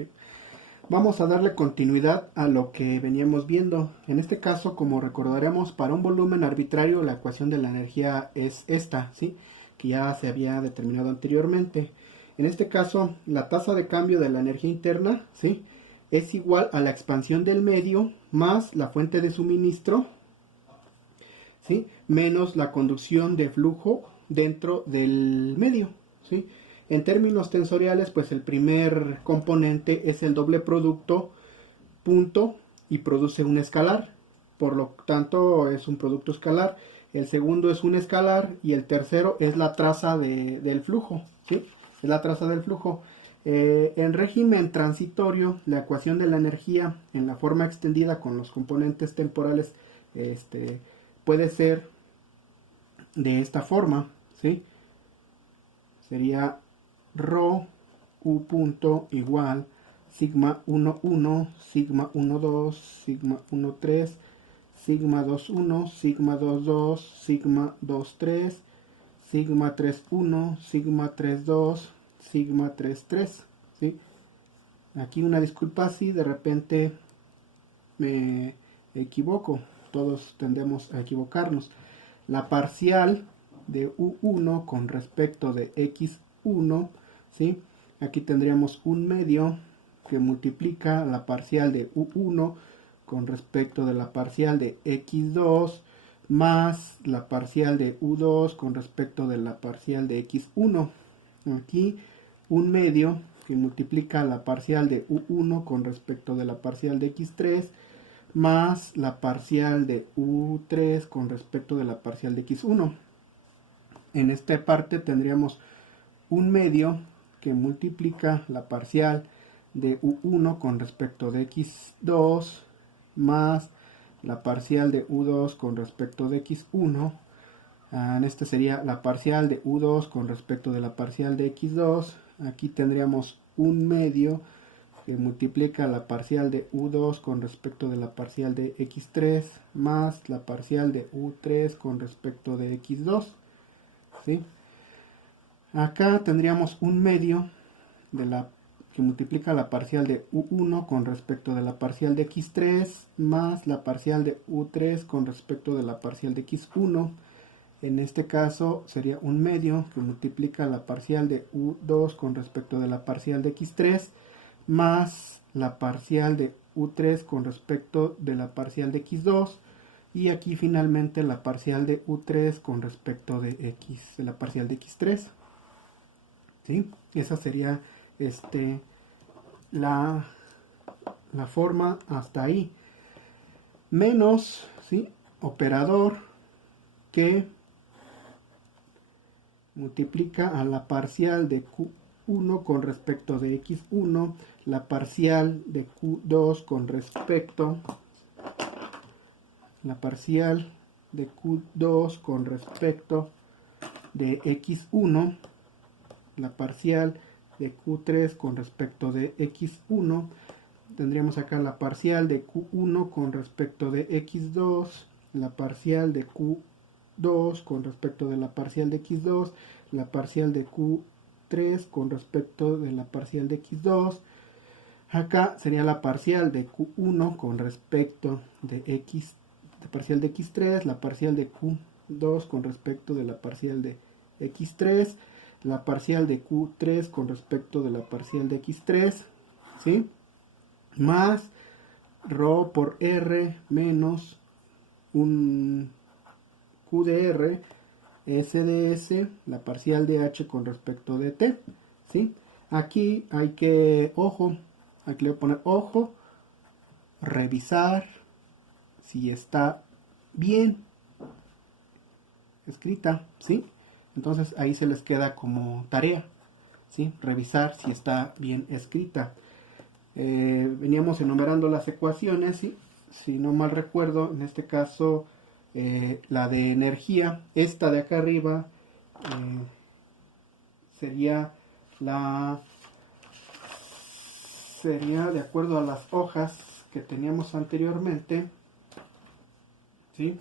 ¿sí? Vamos a darle continuidad a lo que veníamos viendo. En este caso, como recordaremos, para un volumen arbitrario la ecuación de la energía es esta, ¿sí? Que ya se había determinado anteriormente. En este caso, la tasa de cambio de la energía interna, ¿sí? Es igual a la expansión del medio más la fuente de suministro, ¿sí? Menos la conducción de flujo dentro del medio, ¿sí? En términos tensoriales, pues el primer componente es el doble producto punto y produce un escalar, por lo tanto es un producto escalar. El segundo es un escalar y el tercero es la traza del flujo, ¿sí? Es la traza del flujo. En régimen transitorio, la ecuación de la energía en la forma extendida con los componentes temporales puede ser de esta forma, ¿sí? Sería rho u punto igual sigma 1,1, sigma 1,2, sigma 1,3, sigma 2,1, sigma 2,2, sigma 2,3, sigma 3,1, sigma 3,2, sigma 3,3, ¿sí? Aquí una disculpa si de repente me equivoco, todos tendemos a equivocarnos. La parcial de U1 con respecto de X1, ¿sí? Aquí tendríamos un medio que multiplica la parcial de U1 con respecto de la parcial de X2 más la parcial de U2 con respecto de la parcial de X1. Aquí un medio que multiplica la parcial de U1 con respecto de la parcial de X3 más la parcial de U3 con respecto de la parcial de X1. En esta parte tendríamos un medio que multiplica la parcial de U1 con respecto de X2 más la parcial de U2 con respecto de X1. En este sería la parcial de U2 con respecto de la parcial de X2. Aquí tendríamos un medio que multiplica la parcial de U2 con respecto de la parcial de X3 más la parcial de U3 con respecto de X2, ¿sí? Acá tendríamos un medio de la que multiplica la parcial de U1 con respecto de la parcial de X3 más la parcial de U3 con respecto de la parcial de X1. En este caso sería un medio que multiplica la parcial de U2 con respecto de la parcial de X3 más la parcial de U3 con respecto de la parcial de X2 y aquí finalmente la parcial de U3 con respecto de X, de la parcial de X3, ¿sí? Esa sería la, la forma hasta ahí, menos, ¿sí? Operador que multiplica a la parcial de Q1 con respecto de X1, la parcial de Q2 con respecto, la parcial de Q2 con respecto de X1, la parcial de Q3 con respecto de X1, tendríamos acá la parcial de Q1 con respecto de X2, la parcial de Q2 con respecto de la parcial de X2, la parcial de Q3 con respecto de la parcial de X2. Acá sería la parcial de Q1 con respecto de X, la parcial de X3, la parcial de Q2 con respecto de la parcial de X3, la parcial de Q3 con respecto de la parcial de X3, ¿sí? Más ρ por R menos un Q de R, S de S, la parcial de H con respecto de T, ¿sí? Aquí hay que, ojo, aquí le voy a poner ojo, revisar si está bien escrita, ¿sí? Entonces ahí se les queda como tarea, ¿sí? Revisar si está bien escrita. Veníamos enumerando las ecuaciones, ¿sí? Si no mal recuerdo, en este caso la de energía, esta de acá arriba sería la sería de acuerdo a las hojas que teníamos anteriormente, ¿sí?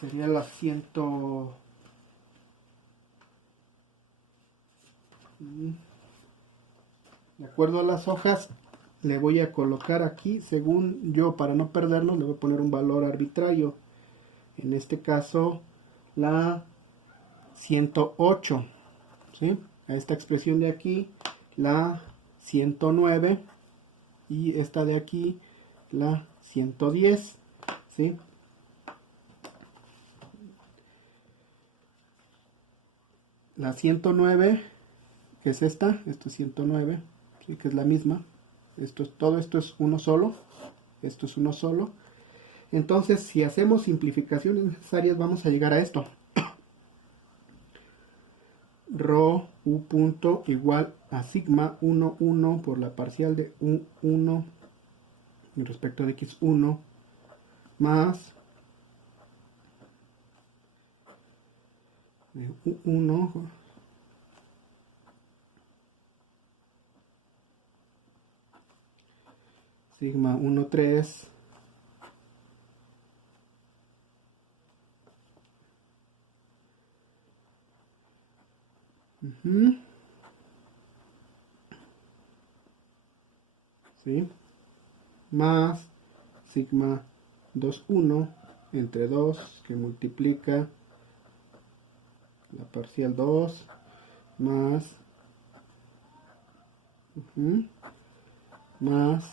Sería la De acuerdo a las hojas, le voy a colocar aquí, según yo, para no perdernos, le voy a poner un valor arbitrario. En este caso, la 108, ¿sí? A esta expresión de aquí, la 109, y esta de aquí, la 110, ¿sí? La 109, que es esta, esto es 109, ¿sí? Que es la misma. Todo esto es uno solo, esto es uno solo. Entonces, si hacemos simplificaciones necesarias, vamos a llegar a esto. Rho u punto igual a sigma 1, 1 por la parcial de u1 respecto de x1 más u1 sigma 1, 3 ¿sí? Más sigma 2, 1 entre 2 que multiplica la parcial 2 más más,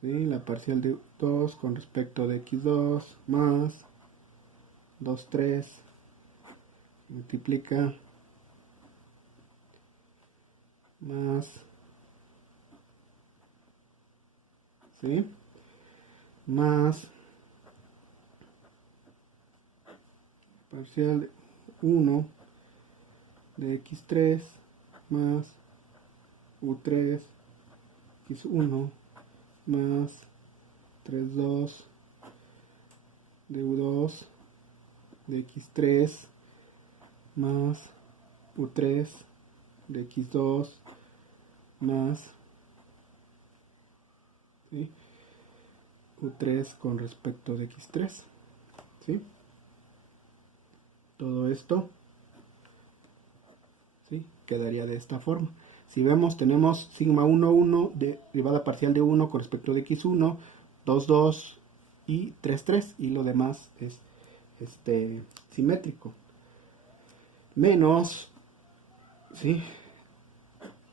¿sí? La parcial de 2 con respecto de x2 más 2, 3 multiplica más, ¿sí? Más parcial de 1 de x3 más u3 x1 más 3, 2 de u2 de x3 más u3 de x2 más, ¿sí? u3 con respecto de x3, ¿sí? Todo esto, ¿sí? Quedaría de esta forma. Si vemos, tenemos sigma 1, 1 de derivada parcial de 1 con respecto de x1, 2, 2 y 3, 3, y lo demás es simétrico. Menos, ¿sí?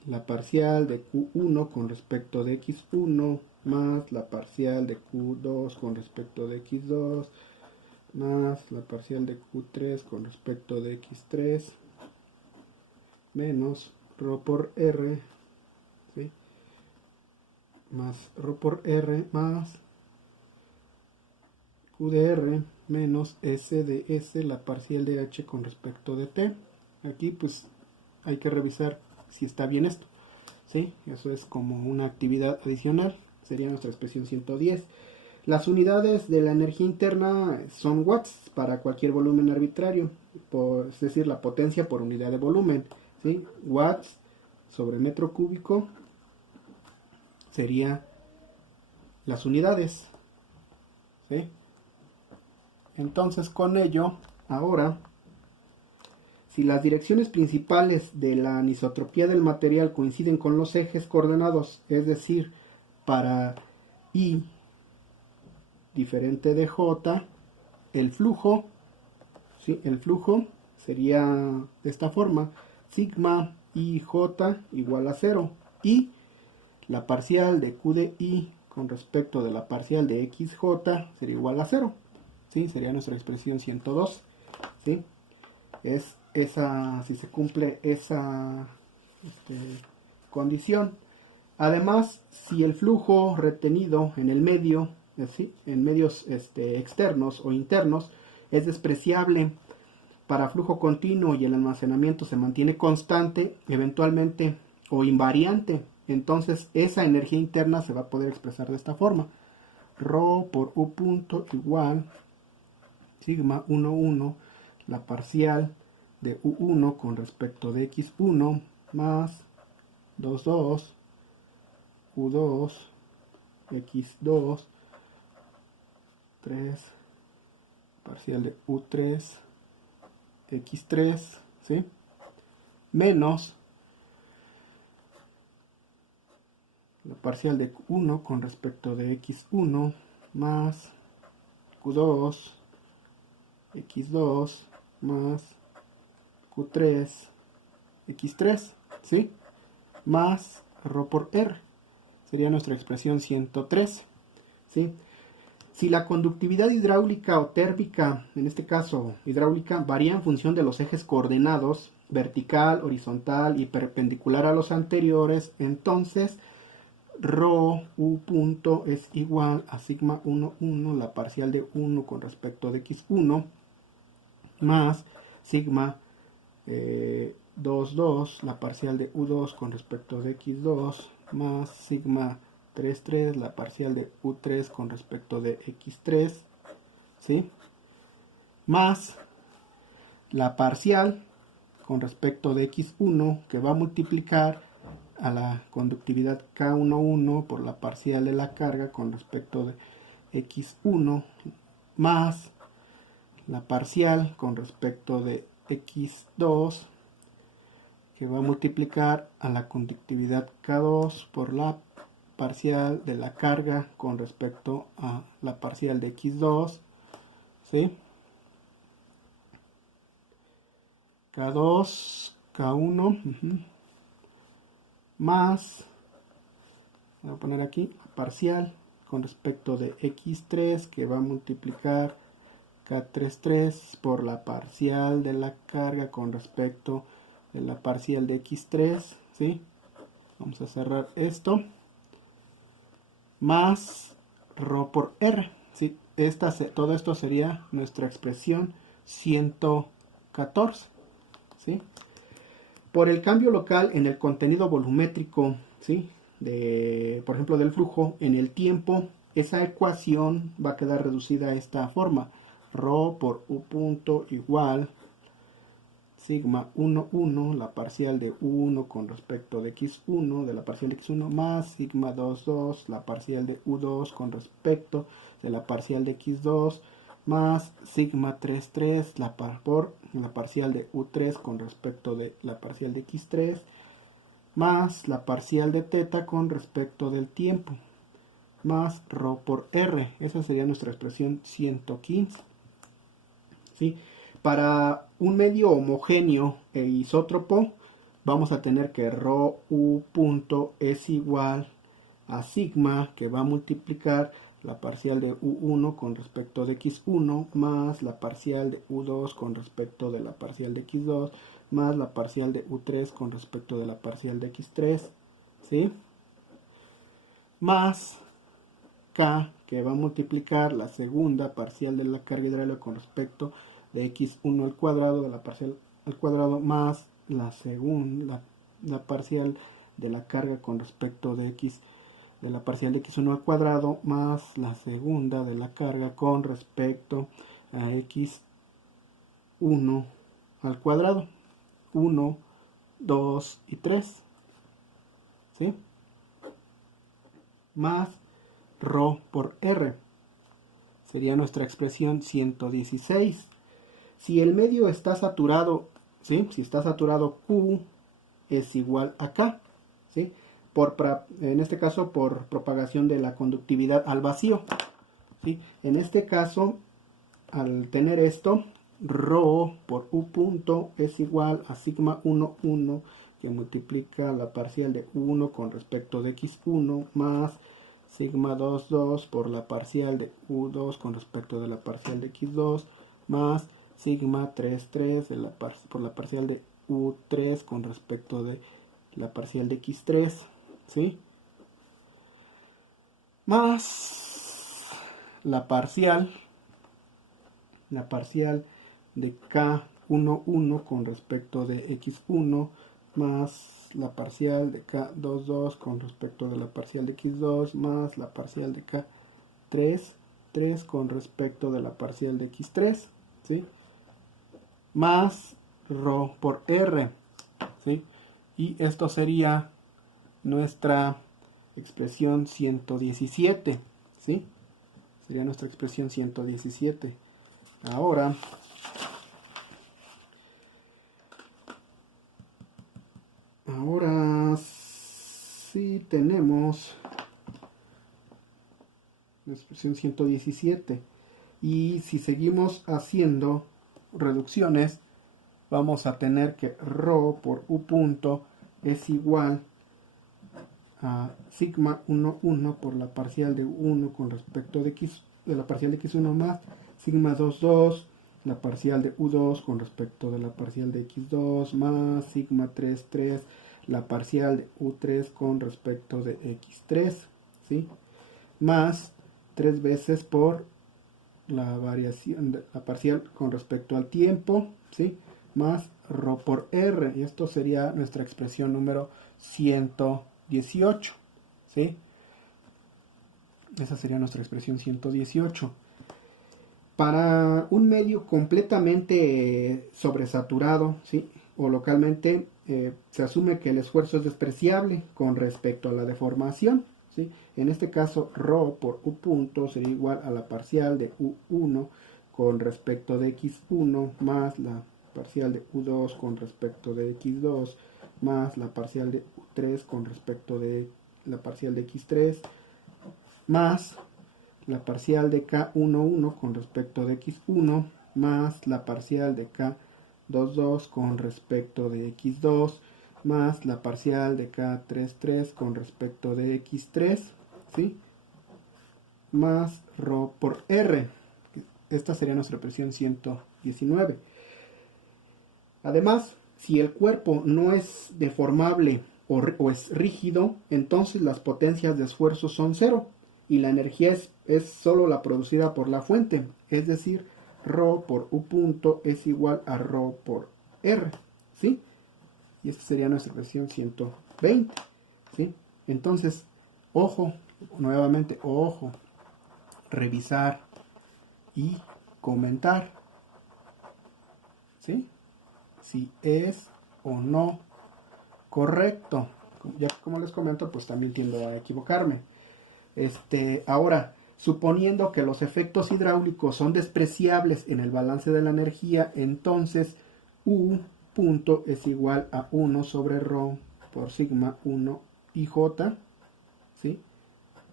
La parcial de q1 con respecto de x1 más la parcial de q2 con respecto de x2 más la parcial de q3 con respecto de x3 menos ρ por r, ¿sí? Más ρ por r más q de r menos s de s, la parcial de h con respecto de t. Aquí pues hay que revisar si está bien esto, ¿sí? Eso es como una actividad adicional, sería nuestra expresión 110. Las unidades de la energía interna son watts para cualquier volumen arbitrario, es decir, la potencia por unidad de volumen, ¿sí? Watts sobre metro cúbico sería las unidades, ¿sí? Entonces, con ello, ahora, si las direcciones principales de la anisotropía del material coinciden con los ejes coordenados, es decir, para I diferente de J, el flujo, ¿sí? El flujo sería de esta forma, sigma IJ igual a 0, y la parcial de Q de I con respecto de la parcial de XJ sería igual a 0, ¿sí? Sería nuestra expresión 102, ¿sí? Es esa, si se cumple esa condición. Además, si el flujo retenido en el medio, ¿sí? En medios externos o internos, es despreciable para flujo continuo y el almacenamiento se mantiene constante, eventualmente o invariante, entonces esa energía interna se va a poder expresar de esta forma. Rho por U punto igual sigma 1, 1, la parcial de U1 con respecto de X1 más 2, 2, U2, X2, 3, parcial de U3, X3, ¿sí? menos la parcial de Q1 con respecto de X1 más Q2, X2 más Q3, X3, ¿sí? Más ρ por R. Sería nuestra expresión 103, ¿sí? Si la conductividad hidráulica o térmica, en este caso hidráulica, varía en función de los ejes coordenados, vertical, horizontal y perpendicular a los anteriores, entonces rho u punto es igual a sigma 1, 1, la parcial de 1 con respecto de x1, más sigma 2, 2, la parcial de u2 con respecto de x2, más sigma 3, 3, la parcial de u3 con respecto de x3, ¿sí? Más la parcial con respecto de x1 que va a multiplicar a la conductividad K11 por la parcial de la carga con respecto de x1 más la parcial con respecto de x2 que va a multiplicar a la conductividad K2 por la parcial de la carga con respecto a la parcial de x2, ¿sí? K2, K1, más, voy a poner aquí, parcial con respecto de x3 que va a multiplicar K33 por la parcial de la carga con respecto de la parcial de x3, ¿sí? Vamos a cerrar esto. Más ρ por R, ¿sí? Todo esto sería nuestra expresión 114, ¿sí? Por el cambio local en el contenido volumétrico, ¿sí? Por ejemplo, del flujo en el tiempo, esa ecuación va a quedar reducida a esta forma. Rho por U punto igual sigma 1, 1, la parcial de U1 con respecto de X1, de la parcial de X1, más sigma 2, 2, la parcial de U2 con respecto de la parcial de X2, más sigma 3, 3, por la parcial de U3 con respecto de la parcial de X3, más la parcial de teta con respecto del tiempo, más ρ por R. Esa sería nuestra expresión 115. ¿Sí? Para un medio homogéneo e isótropo, vamos a tener que ρ u punto es igual a sigma, que va a multiplicar la parcial de u1 con respecto de x1, más la parcial de u2 con respecto de la parcial de x2, más la parcial de u3 con respecto de la parcial de x3, ¿sí? Más k, que va a multiplicar la segunda parcial de la carga hidráulica con respecto de x1 al cuadrado de la parcial al cuadrado, más la segunda, la parcial de la carga con respecto de x de la parcial de x1 al cuadrado, más la segunda de la carga con respecto a x1 al cuadrado, 1, 2 y 3, ¿sí? Más ρ por R. Sería nuestra expresión 116. Si el medio está saturado, ¿sí? Si está saturado, Q es igual a K, ¿sí? En este caso, por propagación de la conductividad al vacío, ¿sí? En este caso, al tener esto, ρ por U punto es igual a sigma 1, 1, que multiplica la parcial de 1 con respecto de x1, más sigma 2, 2 por la parcial de u2 con respecto de la parcial de x2, más sigma 3, 3 por la parcial de u3 con respecto de la parcial de x3, ¿sí? Más la parcial de k1, 1 con respecto de x1, más la parcial de k2, 2 con respecto de la parcial de x2, más la parcial de k3, 3 con respecto de la parcial de x3, ¿sí? Más ρ por R, ¿sí? Y esto sería nuestra expresión 117, ¿sí? Sería nuestra expresión 117. Ahora Ahora sí tenemos la expresión 117. Y si seguimos haciendo reducciones, vamos a tener que ρ por u punto es igual a sigma 1 por la parcial de 1 con respecto de x, de la parcial de x1 más sigma 2 la parcial de u2 con respecto de la parcial de x2 más sigma 3 la parcial de u3 con respecto de x3, ¿sí? Más 3 veces por la variación de la parcial con respecto al tiempo, ¿sí? Más ρ por r, y esto sería nuestra expresión número 118, ¿sí? Esa sería nuestra expresión 118. Para un medio completamente sobresaturado, ¿sí? O localmente, se asume que el esfuerzo es despreciable con respecto a la deformación, ¿sí? En este caso, ρ por u punto sería igual a la parcial de u1 con respecto de x1 más la parcial de u2 con respecto de x2 más la parcial de u3 con respecto de la parcial de x3 más la parcial de k11 con respecto de x1 más la parcial de k22 con respecto de x2 más la parcial de k33 con respecto de x3, ¿sí? Más ρ por r. Esta sería nuestra expresión 119. Además, si el cuerpo no es deformable o es rígido, entonces las potencias de esfuerzo son cero y la energía es solo la producida por la fuente, es decir, ρ por u punto es igual a ρ por r, ¿sí? Y esta sería nuestra expresión 120, ¿sí? Entonces, ojo, nuevamente, ojo, revisar y comentar, ¿sí? Si es o no correcto. Ya como les comento, pues también tiendo a equivocarme. Ahora, suponiendo que los efectos hidráulicos son despreciables en el balance de la energía, entonces U punto es igual a 1 sobre ρ por sigma 1 IJ, ¿sí?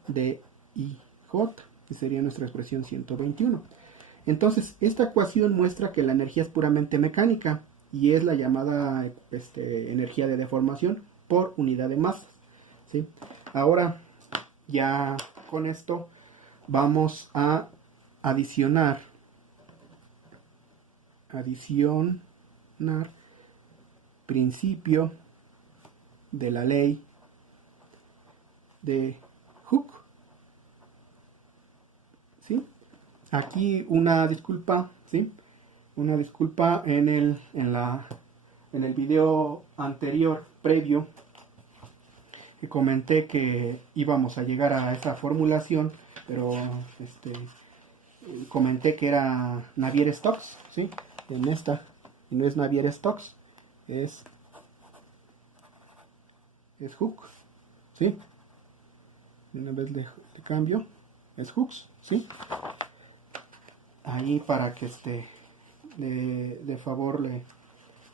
De IJ, que sería nuestra expresión 121. Entonces, esta ecuación muestra que la energía es puramente mecánica y es la llamada energía de deformación por unidad de masa, ¿sí? Ahora, ya con esto vamos a adicionar principio de la ley de Hooke, ¿sí? Aquí una disculpa, ¿sí? Una disculpa en el video anterior, previo, que comenté que íbamos a llegar a esa formulación, pero comenté que era Navier-Stokes, ¿sí? En esta, y no es Navier-Stokes, es Hooke, ¿sí? Una vez le cambio, es Hooks, ¿sí? Ahí para que de favor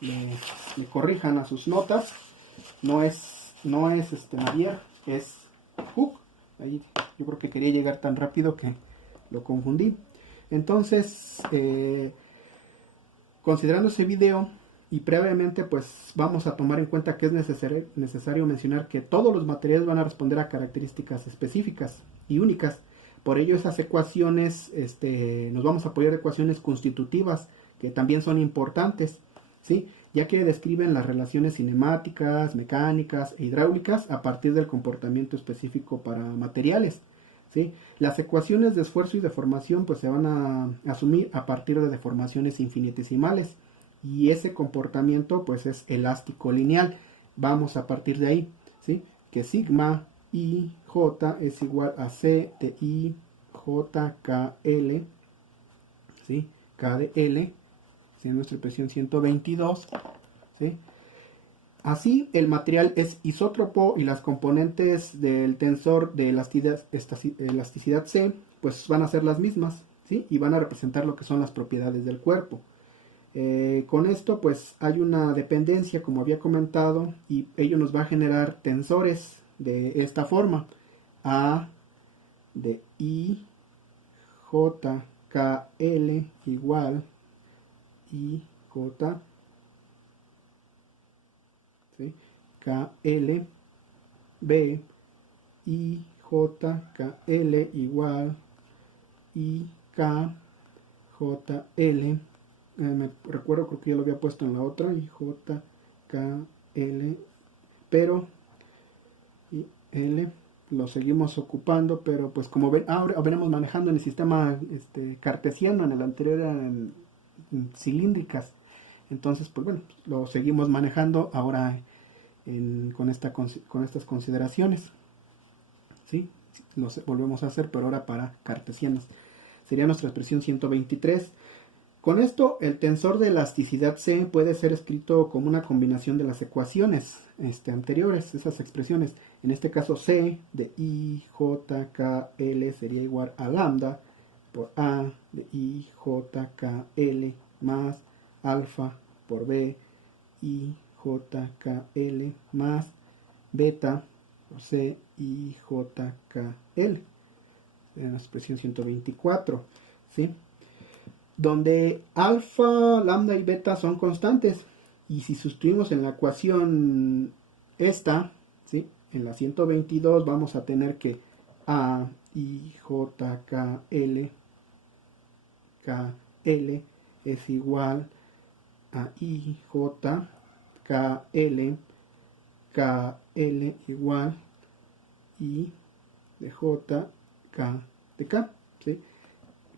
le corrijan a sus notas. No es Navier, es Hooke. Ahí yo creo que quería llegar tan rápido que lo confundí. Entonces, considerando ese video y previamente, pues vamos a tomar en cuenta que es necesario mencionar que todos los materiales van a responder a características específicas y únicas. Por ello, esas ecuaciones, nos vamos a apoyar de ecuaciones constitutivas que también son importantes, ¿sí? Ya que describen las relaciones cinemáticas, mecánicas e hidráulicas a partir del comportamiento específico para materiales, ¿sí? Las ecuaciones de esfuerzo y deformación pues se van a asumir a partir de deformaciones infinitesimales y ese comportamiento pues es elástico lineal. Vamos a partir de ahí, ¿sí? Que sigma IJ es igual a C de I J K L, ¿sí? K de L, ¿sí? Nuestra expresión 122, ¿sí? Así, el material es isótropo y las componentes del tensor de elasticidad C pues van a ser las mismas, ¿sí? Y van a representar lo que son las propiedades del cuerpo. Con esto pues hay una dependencia, como había comentado, y ello nos va a generar tensores de esta forma: A de I, J, K, L igual I, J, ¿sí? K, L, B, I, J, K, L igual I, K, J, L. Me recuerdo, creo que ya lo había puesto en la otra, I, J, K, L, pero I, L lo seguimos ocupando, pero pues como ven, ahora venimos manejando en el sistema cartesiano, en el anterior eran cilíndricas, entonces pues bueno, lo seguimos manejando ahora con estas consideraciones, ¿sí? Lo volvemos a hacer, pero ahora para cartesianas. Sería nuestra expresión 123. Con esto, el tensor de elasticidad C puede ser escrito como una combinación de las ecuaciones anteriores, esas expresiones. En este caso, C de I, J, K, L sería igual a lambda por A de I, J, K, L más alfa por B, I, J, K, L más beta por C, I, J, K, L. En la expresión 124, ¿sí? Donde alfa, lambda y beta son constantes. Y si sustituimos en la ecuación esta, ¿sí? En la 122 vamos a tener que A, I, J, K, L es igual a I, J, K, L igual I de J, K de K, ¿sí?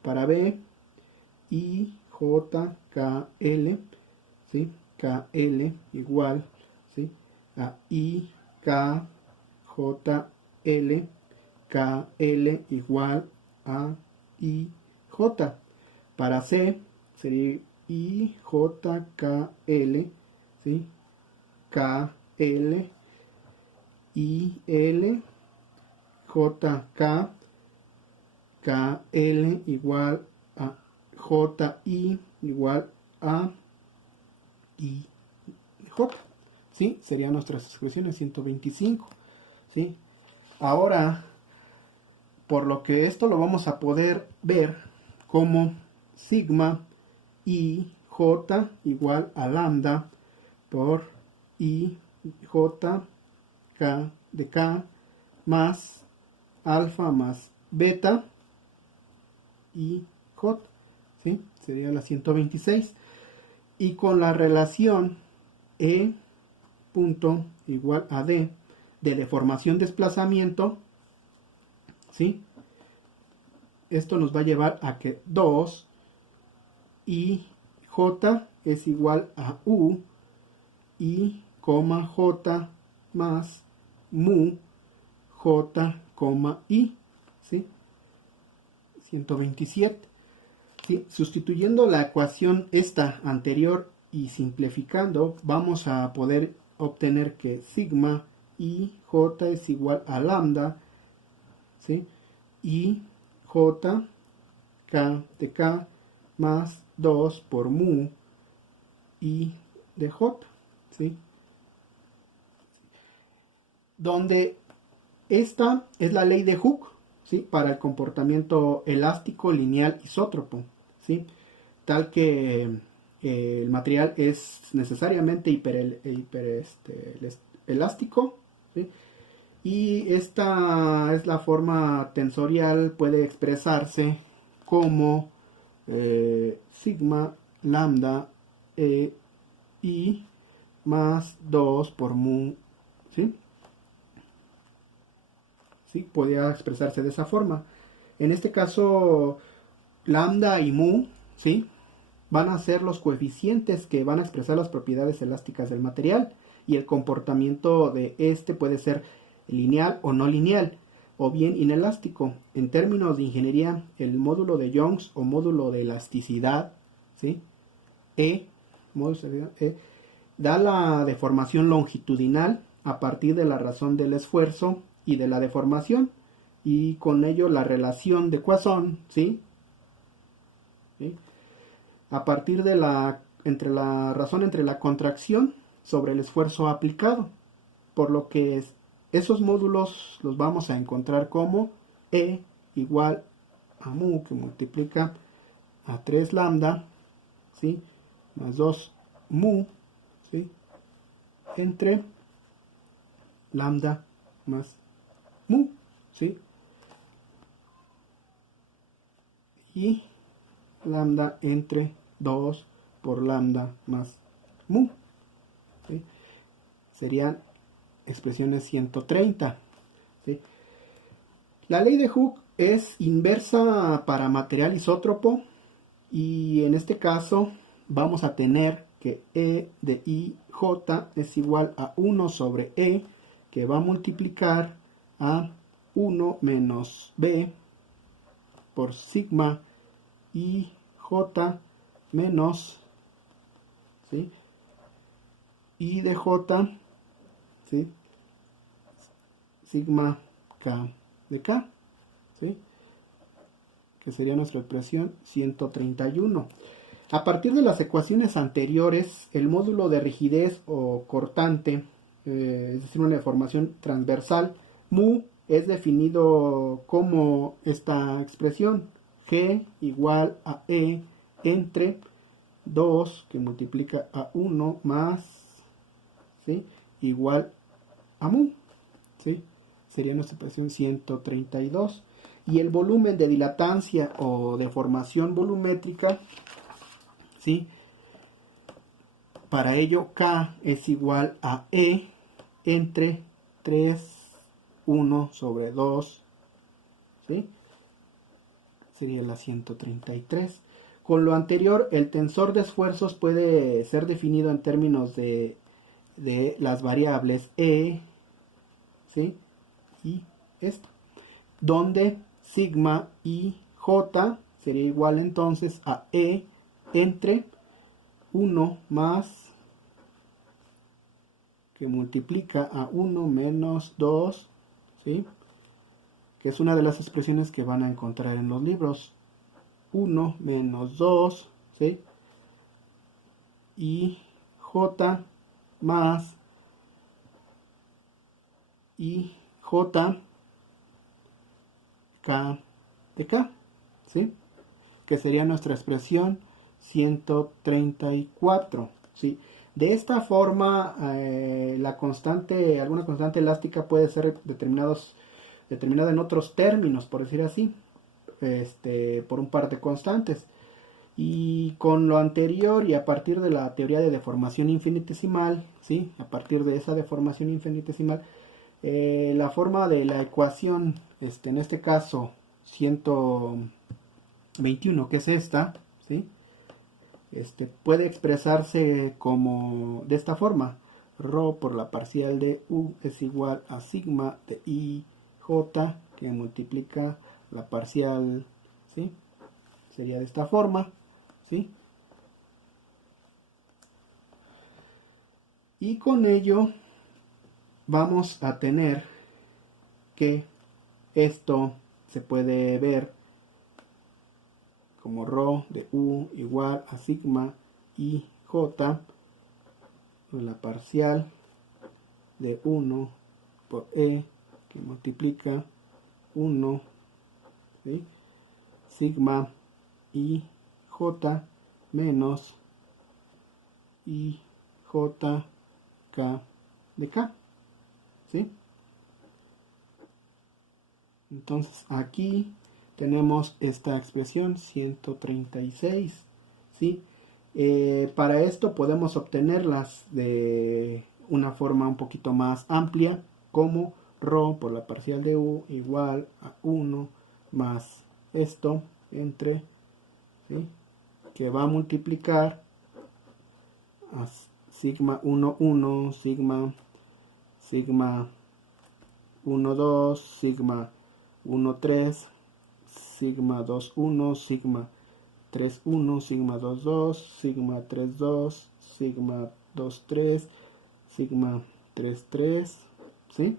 Para B, I, J, K, L, ¿sí? K, L igual, ¿sí? A I, K, J, L, K, L igual a I, J. Para C sería I, J, K, L, ¿sí? K, L, I, L, J, K, K, L igual a JI igual a I, J, ¿sí? Serían nuestras expresiones 125, ¿sí? Ahora, por lo que esto lo vamos a poder ver como sigma I, J igual a lambda por I, J, K de K más alfa más beta I, J, ¿sí? Sería la 126. Y con la relación E punto igual a D de deformación desplazamiento, ¿sí? Esto nos va a llevar a que 2 I, J es igual a U I, J más mu J, I, ¿sí? 127. ¿Sí? Sustituyendo la ecuación esta anterior y simplificando, vamos a poder obtener que sigma I, J es igual a lambda, ¿sí? I, J, K de K más 2 por mu I de J, ¿sí? Donde esta es la ley de Hooke, ¿sí? Para el comportamiento elástico, lineal, isótropo, ¿sí? Tal que el material es necesariamente elástico, ¿sí? Y esta es la forma tensorial, puede expresarse como sigma lambda I más 2 por mu, ¿sí? ¿Sí? Podría expresarse de esa forma. En este caso, lambda y mu, ¿sí? Van a ser los coeficientes que van a expresar las propiedades elásticas del material, y el comportamiento de este puede ser lineal o no lineal, o bien inelástico. En términos de ingeniería, el módulo de Young o módulo de elasticidad, ¿sí? Da la deformación longitudinal a partir de la razón del esfuerzo y de la deformación, y con ello la relación de Poisson, ¿sí? ¿Sí? A partir de la entre la razón entre la contracción sobre el esfuerzo aplicado, por lo que esos módulos los vamos a encontrar como E igual a mu, que multiplica a 3 lambda, ¿sí?, más 2 mu, ¿sí?, entre lambda más mu, ¿sí?, y lambda entre 2 por lambda más mu, ¿sí?, serían expresiones 130, ¿sí? La ley de Hooke es inversa para material isótropo, y en este caso vamos a tener que E de IJ es igual a 1 sobre E, que va a multiplicar a 1 menos B por sigma IJ menos, ¿sí?, I de J, ¿sí?, sigma K de K, ¿sí?, que sería nuestra expresión 131. A partir de las ecuaciones anteriores, el módulo de rigidez o cortante, es decir, una deformación transversal, mu, es definido como esta expresión, G igual a E entre 2, que multiplica a 1 más, ¿sí?, igual a mu, ¿sí?, sería nuestra expresión 132. Y el volumen de dilatancia o deformación volumétrica, ¿sí?, para ello K es igual a E entre 3, 1 sobre 2, ¿sí?, sería la 133. Con lo anterior, el tensor de esfuerzos puede ser definido en términos de las variables E, ¿sí?, y esto, donde sigma y J sería igual entonces a E entre 1 más, que multiplica a 1 menos 2, ¿sí?, que es una de las expresiones que van a encontrar en los libros. 1 menos 2, ¿sí?, y J más y J K de K, ¿sí?, que sería nuestra expresión 134, ¿sí? De esta forma, alguna constante elástica puede ser determinada en otros términos, por decir así, por un par de constantes. Y con lo anterior y a partir de la teoría de deformación infinitesimal, ¿sí?, a partir de esa deformación infinitesimal, la forma de la ecuación, en este caso 121, que es esta, ¿sí?, puede expresarse como de esta forma: ρ por la parcial de u es igual a sigma de i j, que multiplica la parcial, ¿sí?, sería de esta forma, ¿sí? Y con ello vamos a tener que esto se puede ver como ρ de u igual a sigma i j, la parcial de 1 por e, que multiplica 1, ¿sí?, sigma i j menos i j k de k, ¿sí? Entonces aquí tenemos esta expresión 136, ¿sí? Para esto podemos obtenerlas de una forma un poquito más amplia, como ρ por la parcial de u igual a 1 más esto entre, ¿sí?, que va a multiplicar a sigma 1, 1, sigma 1, 2, sigma 1, 3, sigma 2, 1, sigma 3, 1, sigma 2, 2, sigma 3, 2, sigma 2, 3, sigma 3, 3, ¿sí?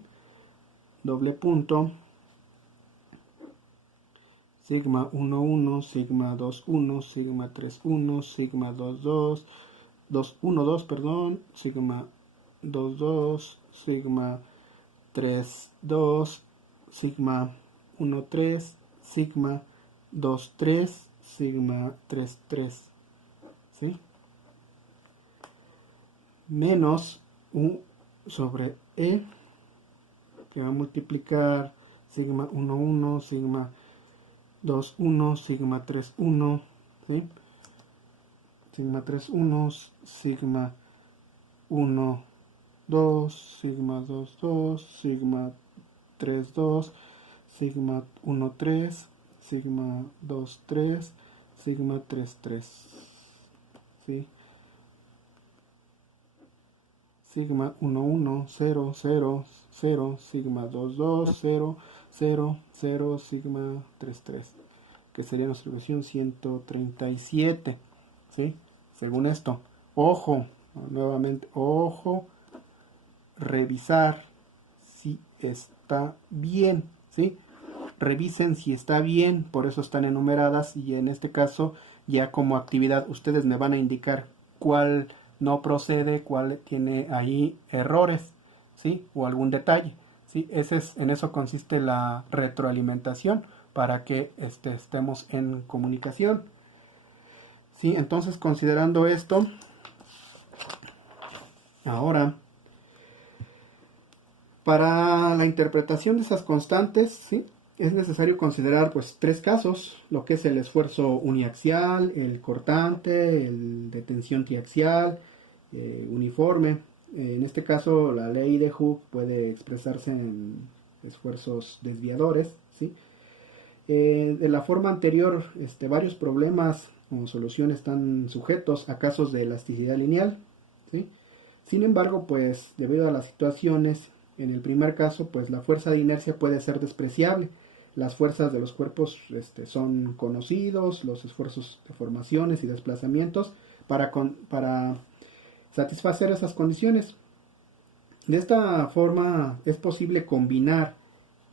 Doble punto, sigma 1, 1, sigma 2, 1, sigma 3, 1, sigma 2, 2, 2, 1, 2, perdón, sigma 2, 2, sigma 3, 2, sigma 1, 3, sigma 2, 3, sigma 3, 3, ¿sí? Menos U sobre E, que va a multiplicar sigma 1, 1, sigma 2, 1, sigma 3, 1, ¿sí? Sigma 3, 1, sigma 1, 2, sigma 2, 2, sigma 3, 2, sigma 1, 3, sigma 2, 3, sigma 3, 3, ¿sí? Sigma 1, 1, 0, 0, 0, sigma 2, 2, 0, 0, 0, sigma 3, 3, que sería nuestra ecuación 137, ¿sí? Según esto, ojo, nuevamente, ojo, revisar si está bien, ¿sí? Revisen si está bien, por eso están enumeradas y en este caso ya como actividad ustedes me van a indicar cuál no procede, cuál tiene ahí errores, ¿sí? O algún detalle, ¿sí? En eso consiste la retroalimentación para que estemos en comunicación, ¿sí? Entonces, considerando esto, ahora, para la interpretación de esas constantes, ¿sí? Es necesario considerar pues tres casos, lo que es el esfuerzo uniaxial, el cortante, el de tensión triaxial, uniforme. En este caso la ley de Hooke puede expresarse en esfuerzos desviadores, ¿sí? De la forma anterior, varios problemas o soluciones están sujetos a casos de elasticidad lineal, ¿sí? Sin embargo, pues debido a las situaciones, en el primer caso, pues la fuerza de inercia puede ser despreciable. Las fuerzas de los cuerpos son conocidos, los esfuerzos de formaciones y desplazamientos para satisfacer esas condiciones. De esta forma es posible combinar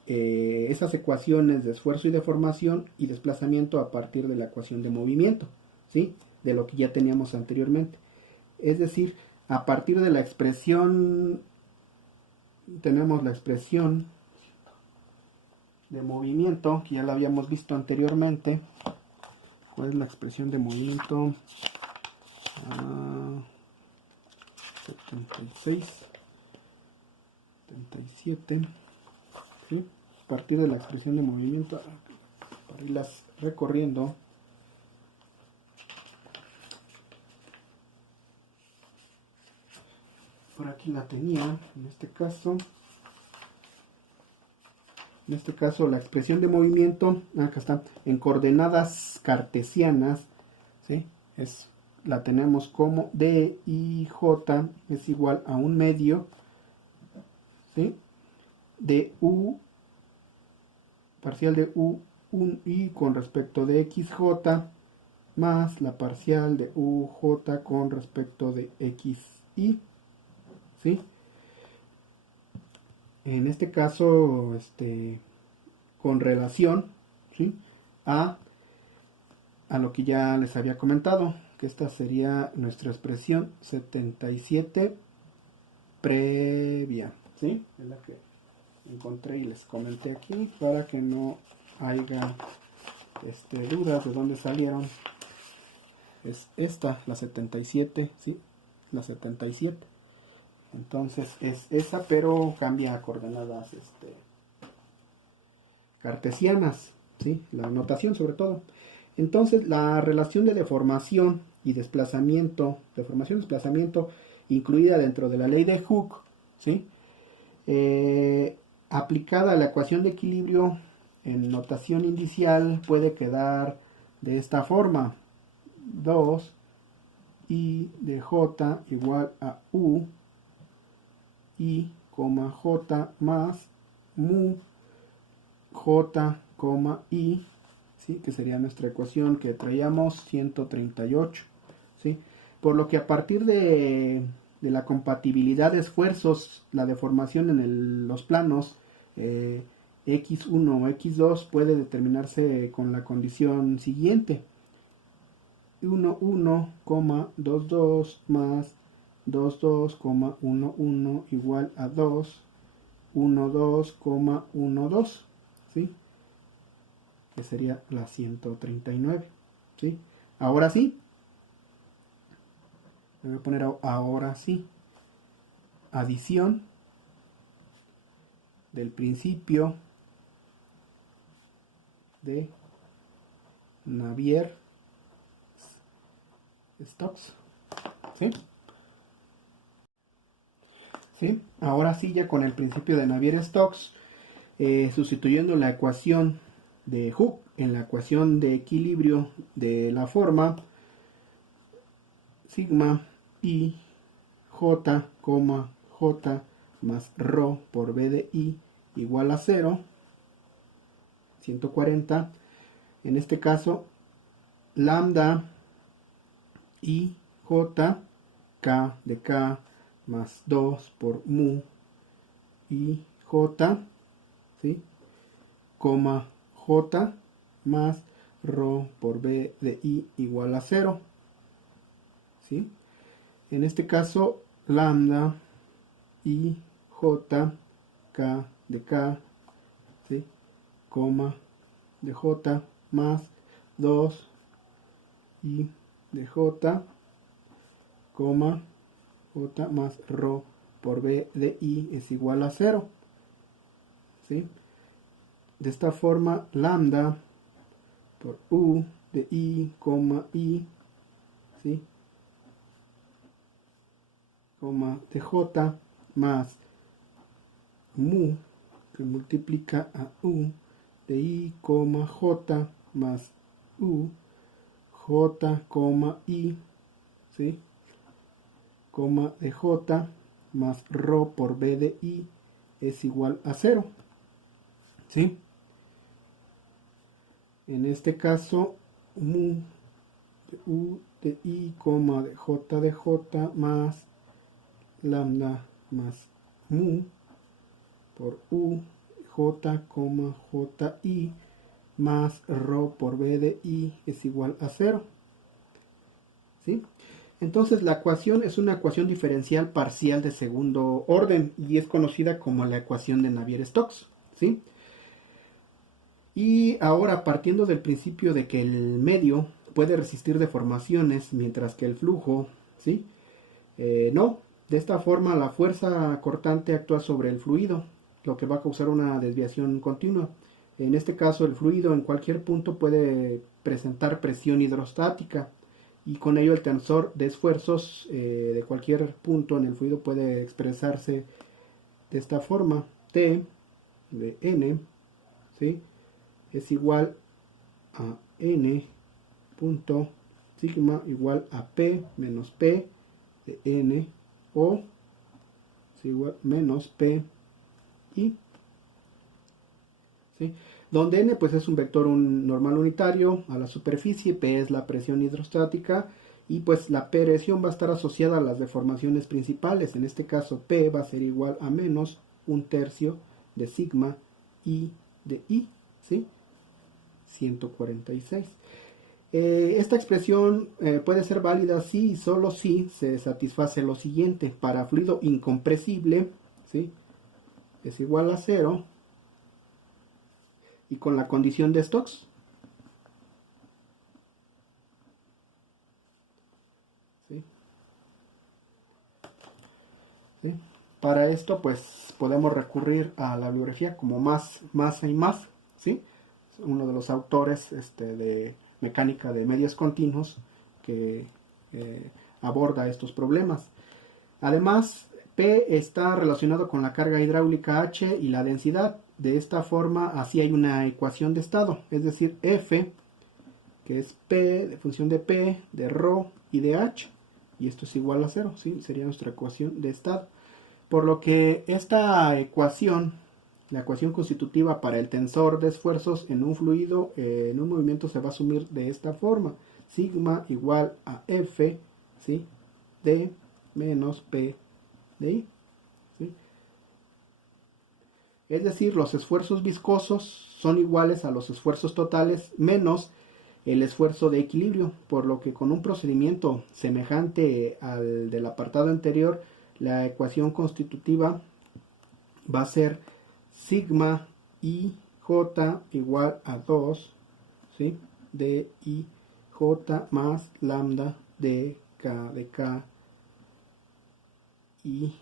esas ecuaciones de esfuerzo y deformación y desplazamiento a partir de la ecuación de movimiento, ¿sí? De lo que ya teníamos anteriormente. Es decir, a partir de la expresión, tenemos la expresión de movimiento, que ya la habíamos visto anteriormente. ¿Cuál es la expresión de movimiento? 76, 77, ¿sí? A partir de la expresión de movimiento, para irlas recorriendo, por aquí la tenía, en este caso la expresión de movimiento, acá está, en coordenadas cartesianas, ¿sí? La tenemos como DIJ es igual a un medio, ¿sí? De U, parcial de U, un I con respecto de XJ, más la parcial de UJ con respecto de XI, ¿sí? En este caso, con relación, ¿sí? a lo que ya les había comentado, que esta sería nuestra expresión 77 previa, ¿sí? Es la que encontré y les comenté aquí para que no haya dudas de dónde salieron. Es esta, la 77, ¿sí? La 77. Entonces es esa, pero cambia a coordenadas cartesianas, ¿sí? La notación sobre todo. Entonces la relación de deformación y desplazamiento, deformación-desplazamiento, incluida dentro de la ley de Hooke, ¿sí? Aplicada a la ecuación de equilibrio en notación indicial puede quedar de esta forma: 2 I de J igual a U I, J más mu J, I, ¿sí? Que sería nuestra ecuación que traíamos 138, ¿sí? Por lo que a partir de la compatibilidad de esfuerzos, la deformación en los planos X1 o X2 puede determinarse con la condición siguiente: 11,22 más 22,11 igual a 212,12, ¿sí? Que sería la 139, ¿sí? Ahora sí, le voy a poner ahora sí, adición del principio de Navier-Stokes, ¿sí? ¿Sí? Ahora sí, ya con el principio de Navier-Stokes, sustituyendo la ecuación de Hooke en la ecuación de equilibrio de la forma sigma i j, j más rho por b de i igual a 0, 140. En este caso, lambda i j, k de k más 2 por mu i j, ¿sí? Coma j más rho por b de i igual a 0, ¿sí? En este caso, lambda i j, k de k, ¿sí? Coma de j más 2 i de j, coma j más rho por b de i es igual a 0, ¿sí? De esta forma, lambda por u de i, i, ¿sí? Coma de j más mu que multiplica a u de i, j más u, j, i, ¿sí? Coma de j más rho por b de i es igual a 0, ¿sí? En este caso, mu de u de i, de j más lambda más mu por u, j, i más rho por b de i es igual a 0, ¿sí? Entonces la ecuación es una ecuación diferencial parcial de segundo orden y es conocida como la ecuación de Navier-Stokes, ¿sí? Y ahora, partiendo del principio de que el medio puede resistir deformaciones mientras que el flujo, ¿sí? No, de esta forma la fuerza cortante actúa sobre el fluido, lo que va a causar una desviación continua. En este caso, el fluido en cualquier punto puede presentar presión hidrostática y con ello el tensor de esfuerzos de cualquier punto en el fluido puede expresarse de esta forma: T de N, ¿sí? Es igual a N punto sigma igual a P menos P de N, o es igual menos P I, ¿sí? Donde N pues es un vector normal unitario a la superficie, P es la presión hidrostática y pues la presión va a estar asociada a las deformaciones principales. En este caso P va a ser igual a menos 1/3 de sigma I de I, ¿sí? 146. Esta expresión puede ser válida si y solo si se satisface lo siguiente: para fluido incompresible, ¿sí? Es igual a 0 y con la condición de Stokes, ¿sí? ¿Sí? Para esto pues podemos recurrir a la bibliografía como Massa y Mas, ¿sí? Uno de los autores de mecánica de medios continuos que aborda estos problemas. Además, P está relacionado con la carga hidráulica H y la densidad. De esta forma, así hay una ecuación de estado, es decir, F, que es P, de función de P, de ρ y de H, y esto es igual a 0, ¿sí? Sería nuestra ecuación de estado. Por lo que esta ecuación, la ecuación constitutiva para el tensor de esfuerzos en un fluido, en un movimiento, se va a asumir de esta forma: sigma igual a F, ¿sí? D menos P de I, ¿sí? Es decir, los esfuerzos viscosos son iguales a los esfuerzos totales menos el esfuerzo de equilibrio, por lo que con un procedimiento semejante al del apartado anterior, la ecuación constitutiva va a ser sigma ij igual a 2, ¿sí? De ij más lambda de k ij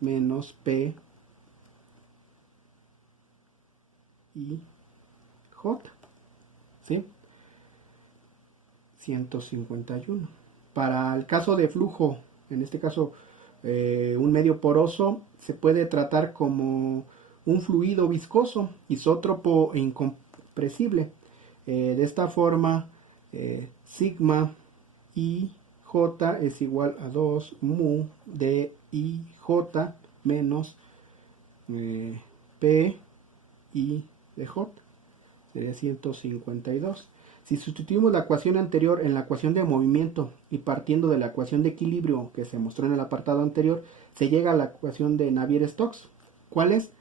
menos p ij, ¿sí? 151. Para el caso de flujo, en este caso un medio poroso, se puede tratar como un fluido viscoso, isótropo e incompresible. De esta forma, sigma ij es igual a 2 mu de ij menos p i de j. Sería 152. Si sustituimos la ecuación anterior en la ecuación de movimiento y partiendo de la ecuación de equilibrio que se mostró en el apartado anterior, se llega a la ecuación de Navier-Stokes. ¿Cuál es?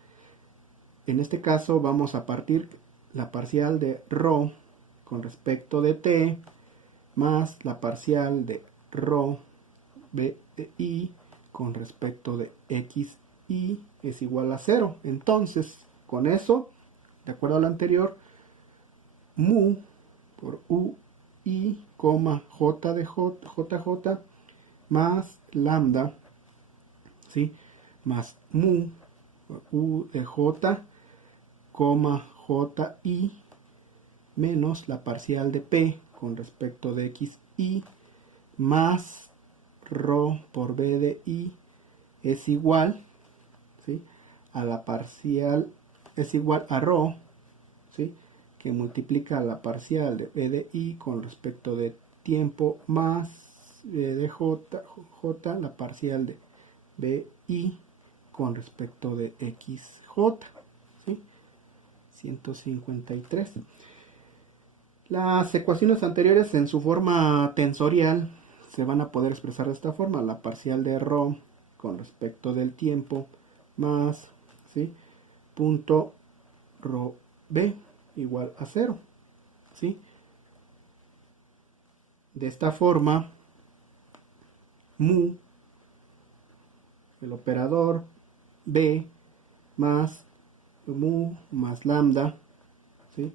En este caso vamos a partir la parcial de ρ con respecto de t más la parcial de ρ b de i con respecto de x y es igual a 0. Entonces, con eso, de acuerdo a lo anterior, mu por u i, j de jj más lambda, ¿sí? Más mu por u de j, j i menos la parcial de p con respecto de x y más ρ por b de i es igual, ¿sí? A la parcial, es igual a ρ, ¿sí? Que multiplica la parcial de b de i con respecto de tiempo más de j, la parcial de b i con respecto de xj, ¿sí? 153. Las ecuaciones anteriores en su forma tensorial se van a poder expresar de esta forma: la parcial de ρ con respecto del tiempo más, ¿sí? Punto ρ b igual a 0, ¿sí? De esta forma, mu, el operador b más mu más lambda, ¿sí?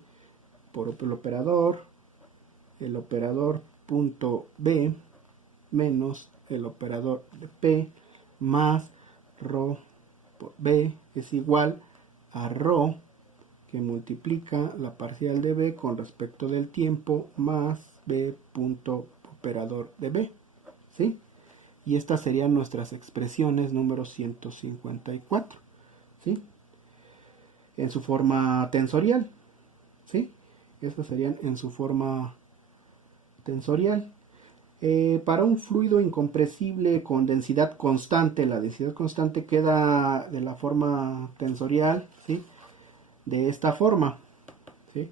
Por el operador punto b menos el operador de p más ρ por b es igual a ρ que multiplica la parcial de b con respecto del tiempo más b punto operador de b, ¿sí? Y estas serían nuestras expresiones número 154, ¿sí? En su forma tensorial, ¿sí? Estas serían en su forma tensorial. Para un fluido incompresible con densidad constante, la densidad constante queda de la forma tensorial, ¿sí? De esta forma, ¿sí?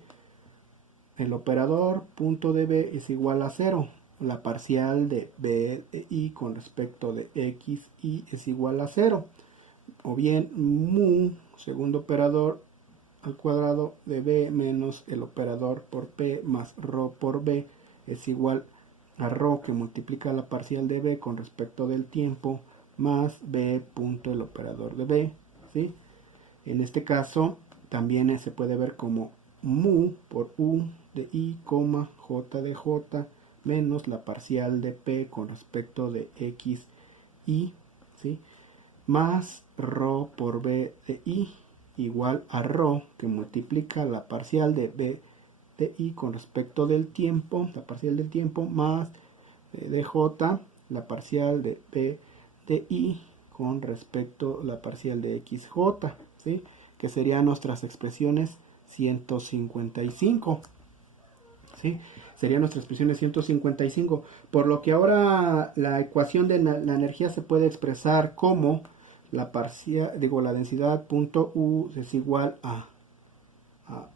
El operador punto de b es igual a 0. La parcial de b de i con respecto de x y es igual a 0. O bien mu, segundo operador al cuadrado de b menos el operador por p más ρ por b es igual a ρ que multiplica la parcial de b con respecto del tiempo más b punto el operador de b, ¿sí? En este caso también se puede ver como mu por u de i, j de j menos la parcial de p con respecto de x y, ¿sí? Más ρ por b de i igual a ρ que multiplica la parcial de b de i con respecto del tiempo, la parcial del tiempo más de j, la parcial de b de i con respecto a la parcial de xj, ¿sí? Que serían nuestras expresiones 155, ¿sí? Serían nuestras expresiones 155, por lo que ahora la ecuación de la energía se puede expresar como la parcial, la densidad punto u es igual a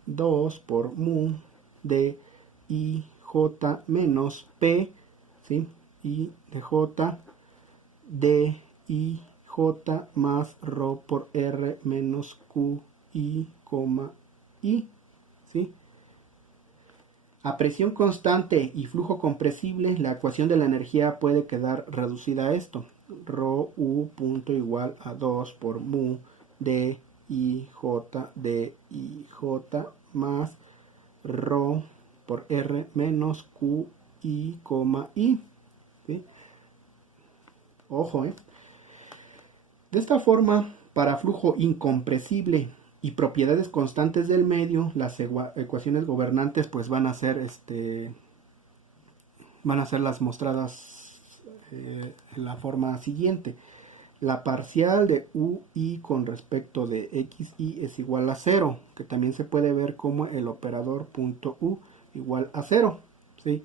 2 por mu de ij menos p, ¿sí? I de j de ij más ρ por r menos q i, i, ¿sí? A presión constante y flujo compresible, la ecuación de la energía puede quedar reducida a esto. Rho U punto igual a 2 por mu d I J d I J más Rho por R menos Q I, I. ¿Sí? Ojo, De esta forma, para flujo incompresible y propiedades constantes del medio, las ecuaciones gobernantes pues van a ser las mostradas en la forma siguiente. La parcial de UI con respecto de XI es igual a 0, que también se puede ver como el operador punto U igual a 0. ¿Sí?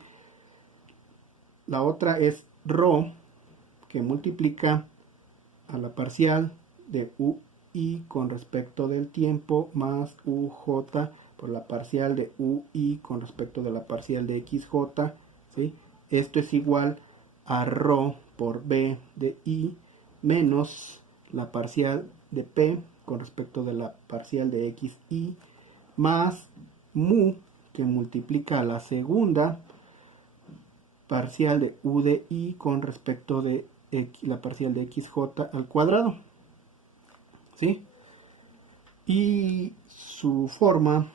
La otra es Rho, que multiplica a la parcial de UI con respecto del tiempo más UJ por la parcial de UI con respecto de la parcial de XJ. ¿Sí? Esto es igual a Rho por B de I menos la parcial de P con respecto de la parcial de XI más mu, que multiplica a la segunda parcial de U de I con respecto de la parcial de XJ al cuadrado. ¿Sí? Y su forma,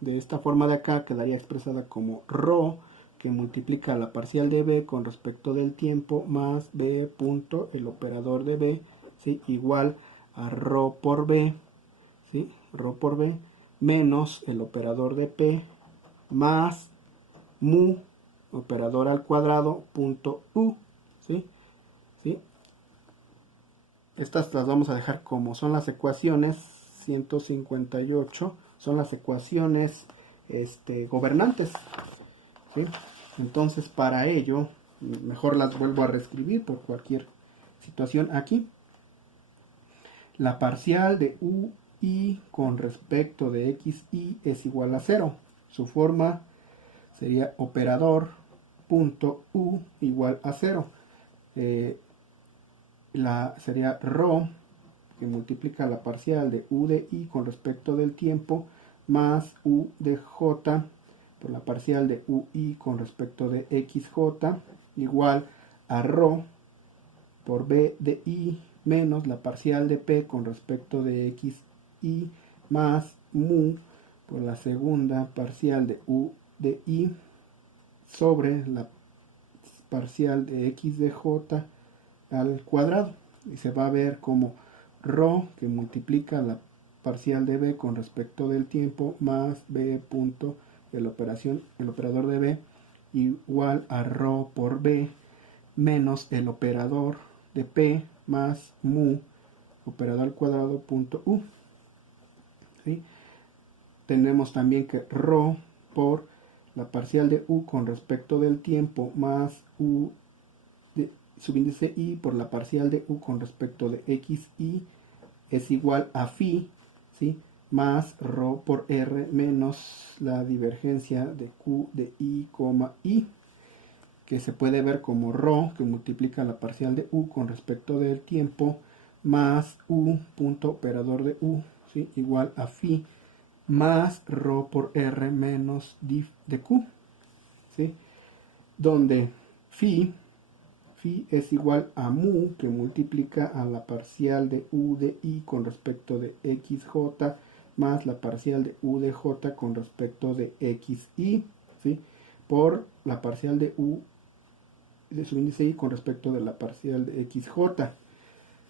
de esta forma de acá, quedaría expresada como Rho, que multiplica la parcial de B con respecto del tiempo más B punto, el operador de B, ¿sí? Igual a Rho por B, ¿sí? Rho por B, menos el operador de P, más mu, operador al cuadrado, punto U, ¿sí? ¿Sí? Estas las vamos a dejar como son las ecuaciones 158, son las ecuaciones gobernantes. ¿Sí? Entonces, para ello, mejor las vuelvo a reescribir por cualquier situación aquí. La parcial de UI con respecto de XI es igual a 0. Su forma sería operador punto U igual a 0. Sería Rho, que multiplica la parcial de U de I con respecto del tiempo, más U de J por la parcial de UI con respecto de XJ, igual a Rho por B de I menos la parcial de P con respecto de XI más mu por la segunda parcial de U de I sobre la parcial de X de J al cuadrado. Y se va a ver como Rho, que multiplica la parcial de B con respecto del tiempo, más B punto, el operador de B, igual a Rho por B, menos el operador de P, más mu, operador al cuadrado, punto U. ¿Sí? Tenemos también que Rho por la parcial de U con respecto del tiempo, más U de subíndice I por la parcial de U con respecto de XI es igual a phi, ¿sí? Más Rho por R menos la divergencia de Q de I, I, que se puede ver como Rho, que multiplica la parcial de U con respecto del tiempo, más U punto operador de U, ¿sí? Igual a phi, más Rho por R menos div de Q, ¿sí? Donde phi es igual a mu, que multiplica a la parcial de U de I con respecto de XJ, más la parcial de U de J con respecto de XI, ¿sí? Por la parcial de U de su índice I con respecto de la parcial de XJ,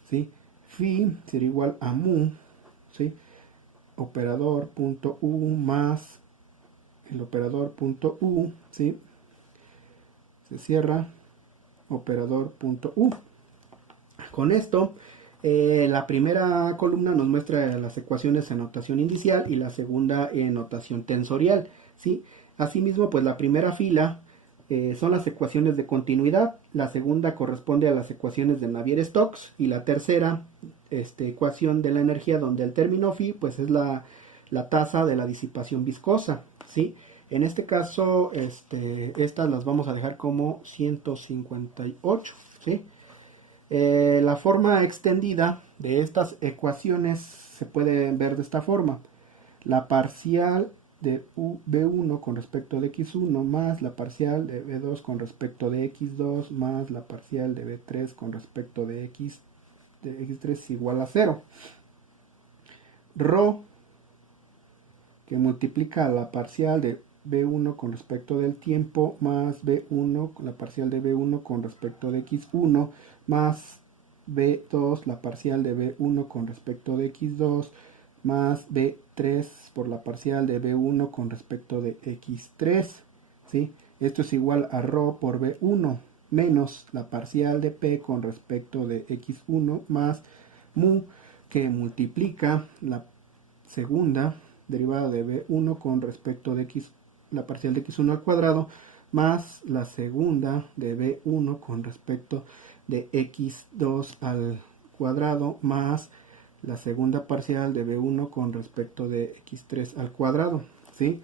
¿sí? Phi sería igual a mu, ¿sí? Operador punto U más el operador punto U, ¿sí? Se cierra, operador punto U. Con esto, la primera columna nos muestra las ecuaciones en notación inicial y la segunda en notación tensorial, ¿sí? Asimismo, pues la primera fila son las ecuaciones de continuidad, la segunda corresponde a las ecuaciones de Navier-Stokes y la tercera ecuación de la energía, donde el término phi pues es la tasa de la disipación viscosa, ¿sí? En este caso, estas las vamos a dejar como 158, ¿sí? La forma extendida de estas ecuaciones se puede ver de esta forma. La parcial de V1 con respecto de X1 más la parcial de V2 con respecto de X2 más la parcial de V3 con respecto de X3 es igual a 0. Rho, que multiplica la parcial de V1 con respecto del tiempo más V1, la parcial de V1 con respecto de X1 más V2, la parcial de V1 con respecto de X2 más B3 por la parcial de B1 con respecto de X3, ¿sí? Esto es igual a ρ por B1 menos la parcial de P con respecto de X1 más mu, que multiplica la segunda derivada de B1 con respecto de X, la parcial de X1 al cuadrado, más la segunda de B1 con respecto de X2 al cuadrado, más la segunda parcial de B1 con respecto de X3 al cuadrado, ¿sí?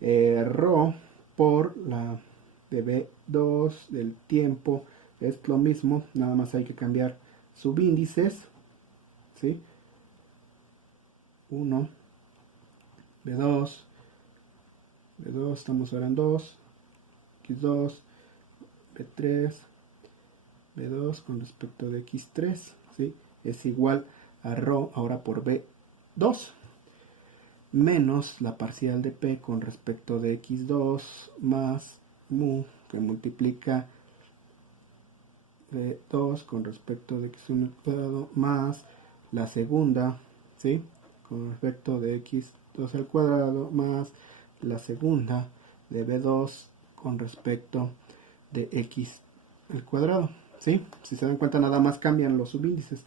Rho por la de B2 del tiempo es lo mismo, nada más hay que cambiar subíndices, ¿sí? 1, B2, estamos ahora en 2, X2, B3, B2 con respecto de X3, ¿sí? Es igual a ρ ahora por B2 menos la parcial de P con respecto de X2 más mu, que multiplica B2 con respecto de X1 al cuadrado más la segunda, ¿sí? Con respecto de X2 al cuadrado más la segunda de B2 con respecto de X al cuadrado, ¿sí? Si se dan cuenta, nada más cambian los subíndices.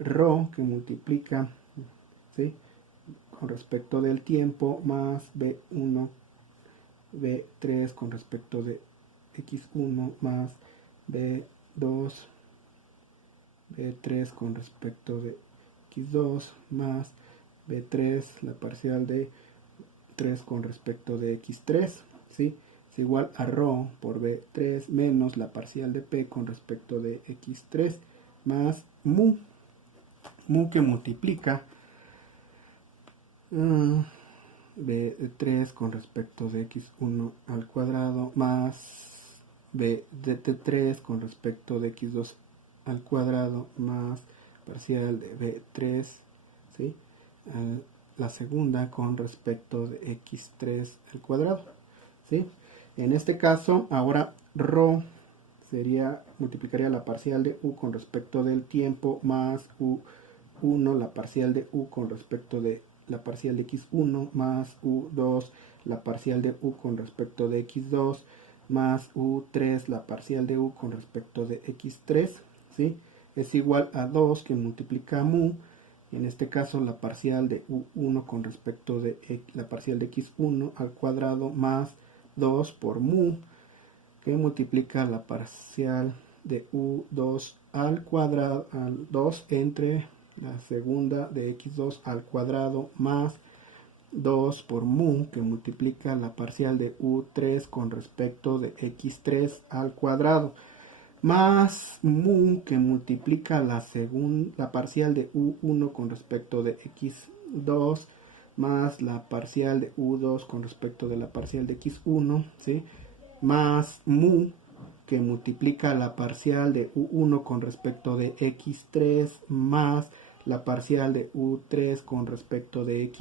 Rho, que multiplica, ¿sí?, con respecto del tiempo más B1, B3 con respecto de X1 más B2, B3 con respecto de X2 más B3, la parcial de 3 con respecto de X3, ¿sí? Es igual a ρ por B3 menos la parcial de P con respecto de X3 más mu que multiplica B3 con respecto de X1 al cuadrado más B de T3 con respecto de X2 al cuadrado más parcial de B3, ¿sí?, la segunda con respecto de X3 al cuadrado, ¿sí? En este caso, ahora ρ multiplicaría la parcial de U con respecto del tiempo más U1, la parcial de U con respecto de la parcial de X1 más U2, la parcial de U con respecto de X2 más U3, la parcial de U con respecto de X3, ¿sí? Es igual a 2 que multiplica mu, en este caso la parcial de U1 con respecto de la parcial de X1 al cuadrado más 2 por mu, que multiplica la parcial de U2 al cuadrado, al 2 entre la segunda de X2 al cuadrado más 2 por mu, que multiplica la parcial de U3 con respecto de X3 al cuadrado, más mu, que multiplica la parcial de U1 con respecto de X2 más la parcial de U2 con respecto de la parcial de X1, ¿sí?, más mu, que multiplica la parcial de U1 con respecto de X3 más la parcial de U3 con respecto de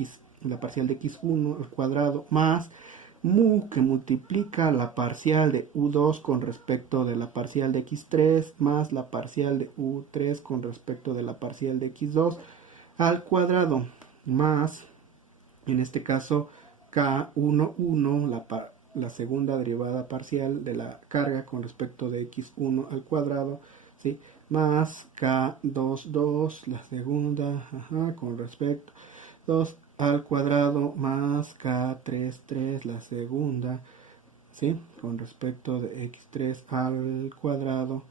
la parcial de X1 al cuadrado más mu, que multiplica la parcial de U2 con respecto de la parcial de X3 más la parcial de U3 con respecto de la parcial de X2 al cuadrado más, en este caso, K11, la segunda derivada parcial de la carga con respecto de X1 al cuadrado, ¿sí?, más K22, la segunda, con respecto 2 al cuadrado, más K33, la segunda, ¿sí?, con respecto de X3 al cuadrado,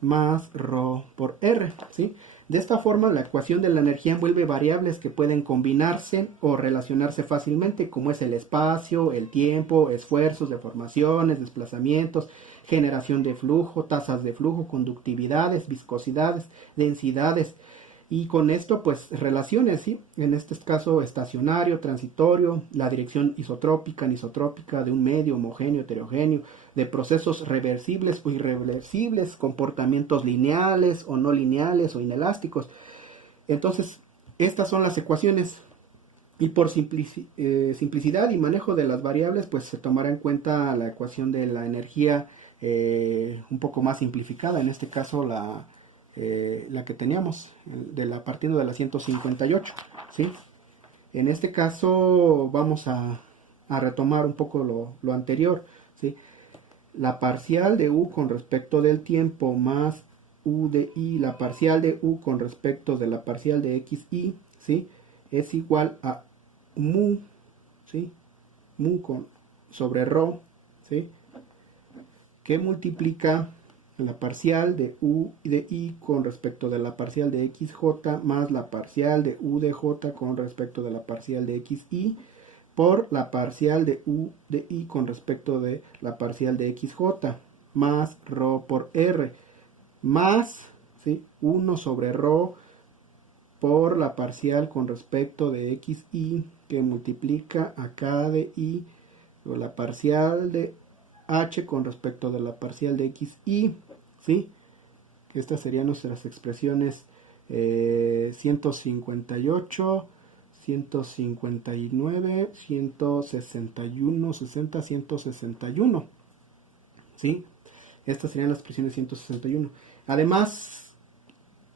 más ρ por R, ¿sí? De esta forma, la ecuación de la energía envuelve variables que pueden combinarse o relacionarse fácilmente, como es el espacio, el tiempo, esfuerzos, deformaciones, desplazamientos, generación de flujo, tasas de flujo, conductividades, viscosidades, densidades, Y con esto, pues, relaciones, ¿sí? En este caso, estacionario, transitorio, la dirección isotrópica, anisotrópica de un medio, homogéneo, heterogéneo, de procesos reversibles o irreversibles, comportamientos lineales o no lineales o inelásticos. Entonces, estas son las ecuaciones. Y por simplicidad y manejo de las variables, pues se tomará en cuenta la ecuación de la energía un poco más simplificada, en este caso la que teníamos, partiendo de la 158, ¿sí? En este caso vamos a retomar un poco lo anterior, ¿sí? La parcial de u con respecto del tiempo más u de i, la parcial de u con respecto de la parcial de xi, ¿sí? Es igual a mu, ¿sí? Mu sobre rho, ¿sí? Que multiplica la parcial de u de i con respecto de la parcial de xj más la parcial de u de j con respecto de la parcial de xi por la parcial de u de i con respecto de la parcial de xj más rho por r más, ¿sí? 1 sobre rho por la parcial con respecto de xi que multiplica a k de i o la parcial de h con respecto de la parcial de xi, ¿sí? Estas serían nuestras expresiones 158, 159, 161, 60, 161, ¿sí? Estas serían las expresiones 161. Además,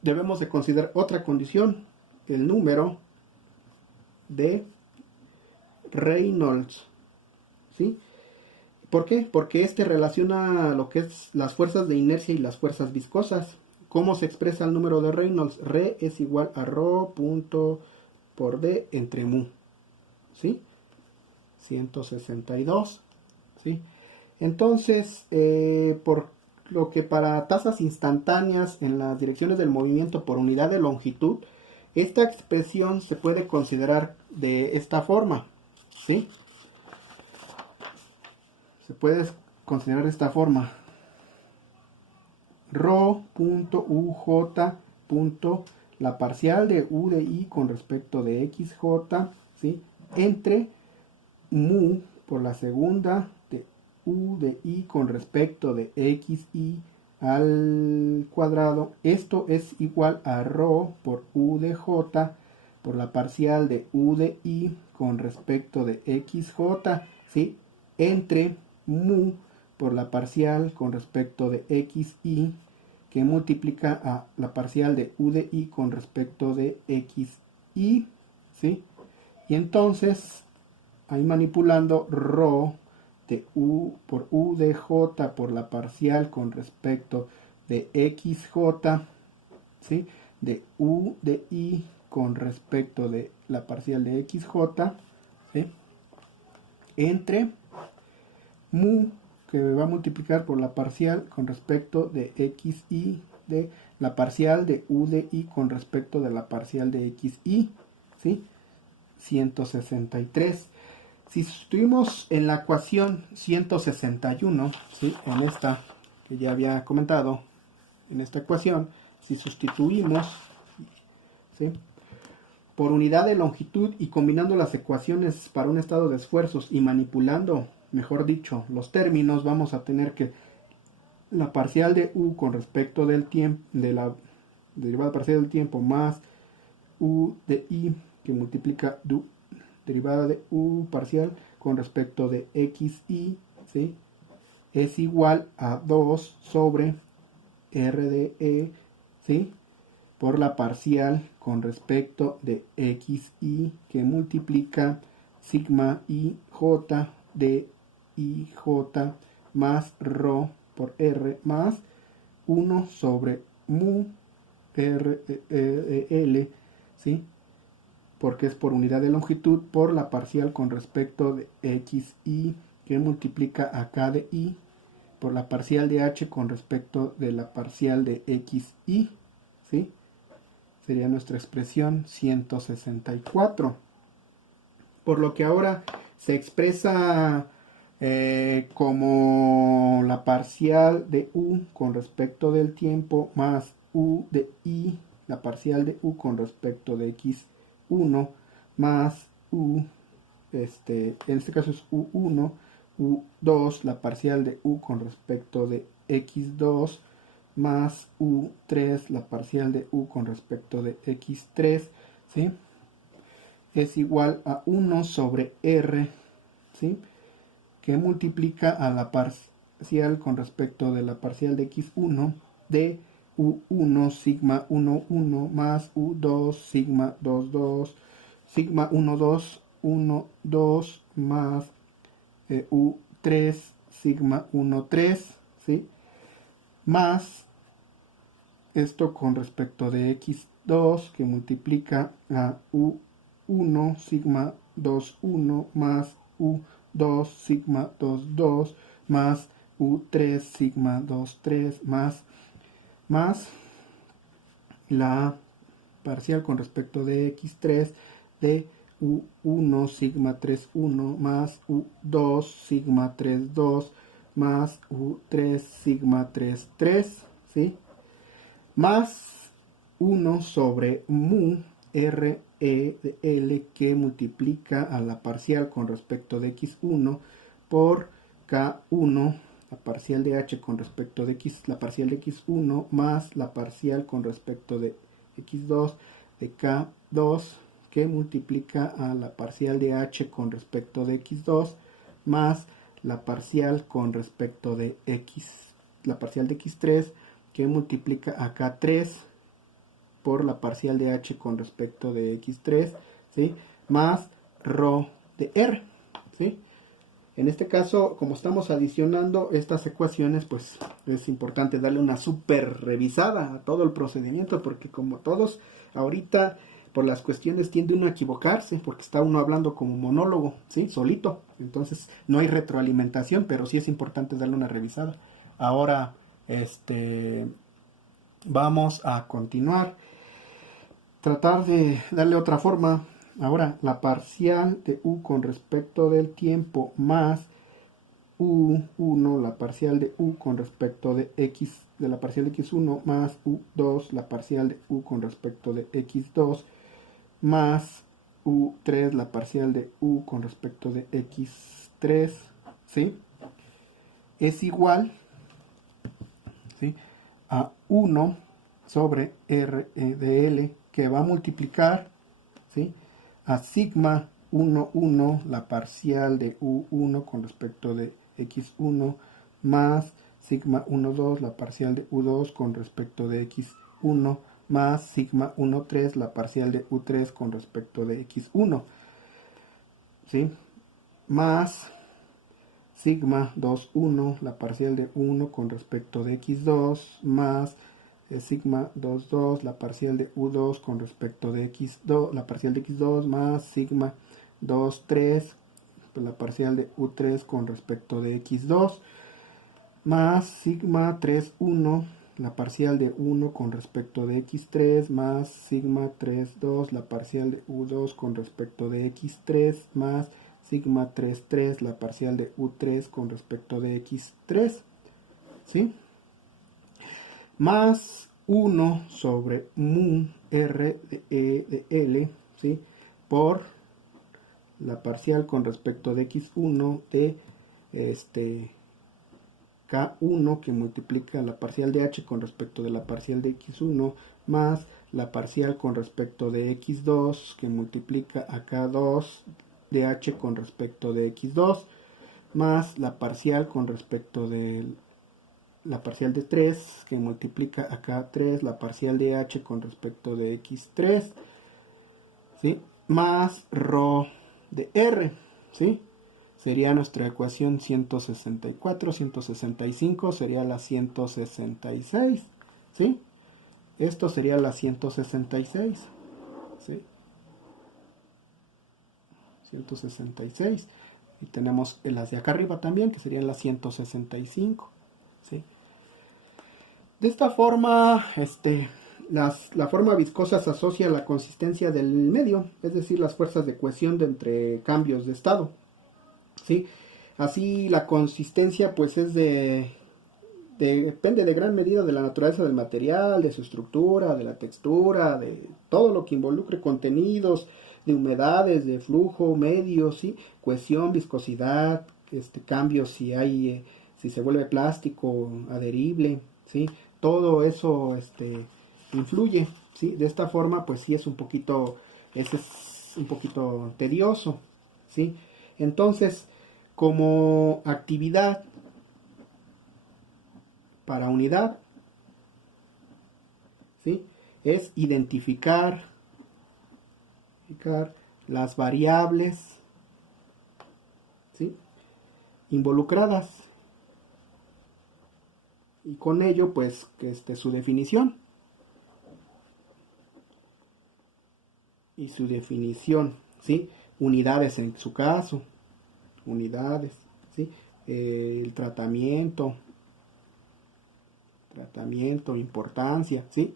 debemos de considerar otra condición, el número de Reynolds, ¿sí? ¿Por qué? Porque este relaciona lo que es las fuerzas de inercia y las fuerzas viscosas. ¿Cómo se expresa el número de Reynolds? Re es igual a rho punto por d entre mu, ¿sí? 162, ¿sí? Entonces, por lo que para tasas instantáneas en las direcciones del movimiento por unidad de longitud, esta expresión se puede considerar de esta forma, ¿sí? Se puede considerar de esta forma. Rho.uj. La parcial de u de i con respecto de xj, ¿sí? Entre mu por la segunda de u de i con respecto de xi al cuadrado. Esto es igual a rho por u de j por la parcial de u de i con respecto de xj, ¿sí? Entre mu por la parcial con respecto de xi que multiplica a la parcial de u de i con respecto de xi, ¿sí? Y entonces, ahí manipulando rho de u por u de j por la parcial con respecto de xj, ¿sí? De u de i con respecto de la parcial de xj, ¿sí? Entre mu que va a multiplicar por la parcial con respecto de xi de la parcial de u de i con respecto de la parcial de xi, ¿sí? 163. Si sustituimos en la ecuación 161, ¿sí? En esta que ya había comentado, en esta ecuación, si sustituimos, ¿sí? Por unidad de longitud y combinando las ecuaciones para un estado de esfuerzos y manipulando, mejor dicho, los términos, vamos a tener que la parcial de u con respecto del tiempo, de la derivada parcial del tiempo más u de i que multiplica derivada de u parcial con respecto de xi, ¿sí? Es igual a 2 sobre r de e, ¿sí? Por la parcial con respecto de xi que multiplica sigma i j de i j más rho por r más 1 sobre mu r l, ¿sí? Porque es por unidad de longitud por la parcial con respecto de xi que multiplica a k de i por la parcial de h con respecto de la parcial de xi, ¿sí? Sería nuestra expresión 164. Por lo que ahora se expresa como la parcial de u con respecto del tiempo más u de i la parcial de u con respecto de x1 más u, en este caso es u1, u2, la parcial de u con respecto de x2 más u3, la parcial de u con respecto de x3, ¿sí? Es igual a 1 sobre r, ¿sí? Que multiplica a la parcial con respecto de la parcial de x1 de u1 sigma 1, 1 más u2 sigma 2, 2, sigma 1, 2, 1, 2 más u3 sigma 1, 3, ¿sí? Más esto con respecto de x2 que multiplica a u1 sigma 2, 1 más u2 sigma 2, 2 más u3 sigma 2, 3 más la parcial con respecto de x3 de u1 sigma 3, 1 más u2 sigma 3, 2 más u3 sigma 3, 3, ¿sí? Más 1 sobre mu r e de L que multiplica a la parcial con respecto de x1 por k1, la parcial de h con respecto de x, la parcial de x1 más la parcial con respecto de x2 de k2 que multiplica a la parcial de h con respecto de x2 más la parcial con respecto de x, la parcial de x3 que multiplica a k3 por la parcial de h con respecto de x3, ¿sí? Más rho de r, ¿sí? En este caso, como estamos adicionando estas ecuaciones, pues es importante darle una super revisada a todo el procedimiento, porque como todos ahorita por las cuestiones tiende uno a equivocarse, porque está uno hablando como monólogo, ¿sí? Solito. Entonces no hay retroalimentación, pero sí es importante darle una revisada. Ahora, vamos a continuar. Tratar de darle otra forma. Ahora, la parcial de u con respecto del tiempo más u1, la parcial de u con respecto de x, de la parcial de x1 más u2, la parcial de u con respecto de x2 más u3, la parcial de u con respecto de x3, ¿sí? Es igual, ¿sí?, a 1 sobre r de L que va a multiplicar, ¿sí?, a sigma 1, 1, la parcial de u1 con respecto de x1 más sigma 1, 2, la parcial de u2 con respecto de x1 más sigma 1, 3, la parcial de u3 con respecto de x1, ¿sí?, más sigma 2, 1, la parcial de 1 con respecto de x2 más sigma 2, 2, la parcial de u2 con respecto de x2, la parcial de x2 más sigma 2, 3, la parcial de u3 con respecto de x2 más sigma 3, 1, la parcial de 1 con respecto de x3 más sigma 3, 2, la parcial de u2 con respecto de x3 más sigma 3, 3, la parcial de u3 con respecto de x3, ¿sí?, más 1 sobre mu r de e de L, ¿sí?, por la parcial con respecto de x1 de k1 que multiplica la parcial de h con respecto de la parcial de x1 más la parcial con respecto de x2 que multiplica a k2 de h con respecto de x2 más la parcial con respecto de la parcial de 3 que multiplica a k3 la parcial de h con respecto de x3, ¿sí?, más rho de r, ¿sí? Sería nuestra ecuación 164, 165 sería la 166, ¿sí? Esto sería la 166, ¿sí? 166. Y tenemos las de acá arriba también, que serían las 165, ¿sí? De esta forma, la forma viscosa se asocia a la consistencia del medio, es decir, las fuerzas de cohesión de entre cambios de estado, ¿sí? Así la consistencia pues es de depende de gran medida de la naturaleza del material, de su estructura, de la textura, de todo lo que involucre contenidos, de humedades, de flujo, medio, ¿sí? Cohesión, viscosidad, cambios si hay, si se vuelve plástico, adherible, ¿sí? Todo eso influye, ¿sí? De esta forma, pues sí es un poquito tedioso, ¿sí? Entonces, como actividad para unidad, ¿sí? Es identificar las variables, ¿sí? Involucradas y con ello pues su definición ¿sí? Unidades en su caso, unidades, ¿sí? El tratamiento, importancia, ¿sí?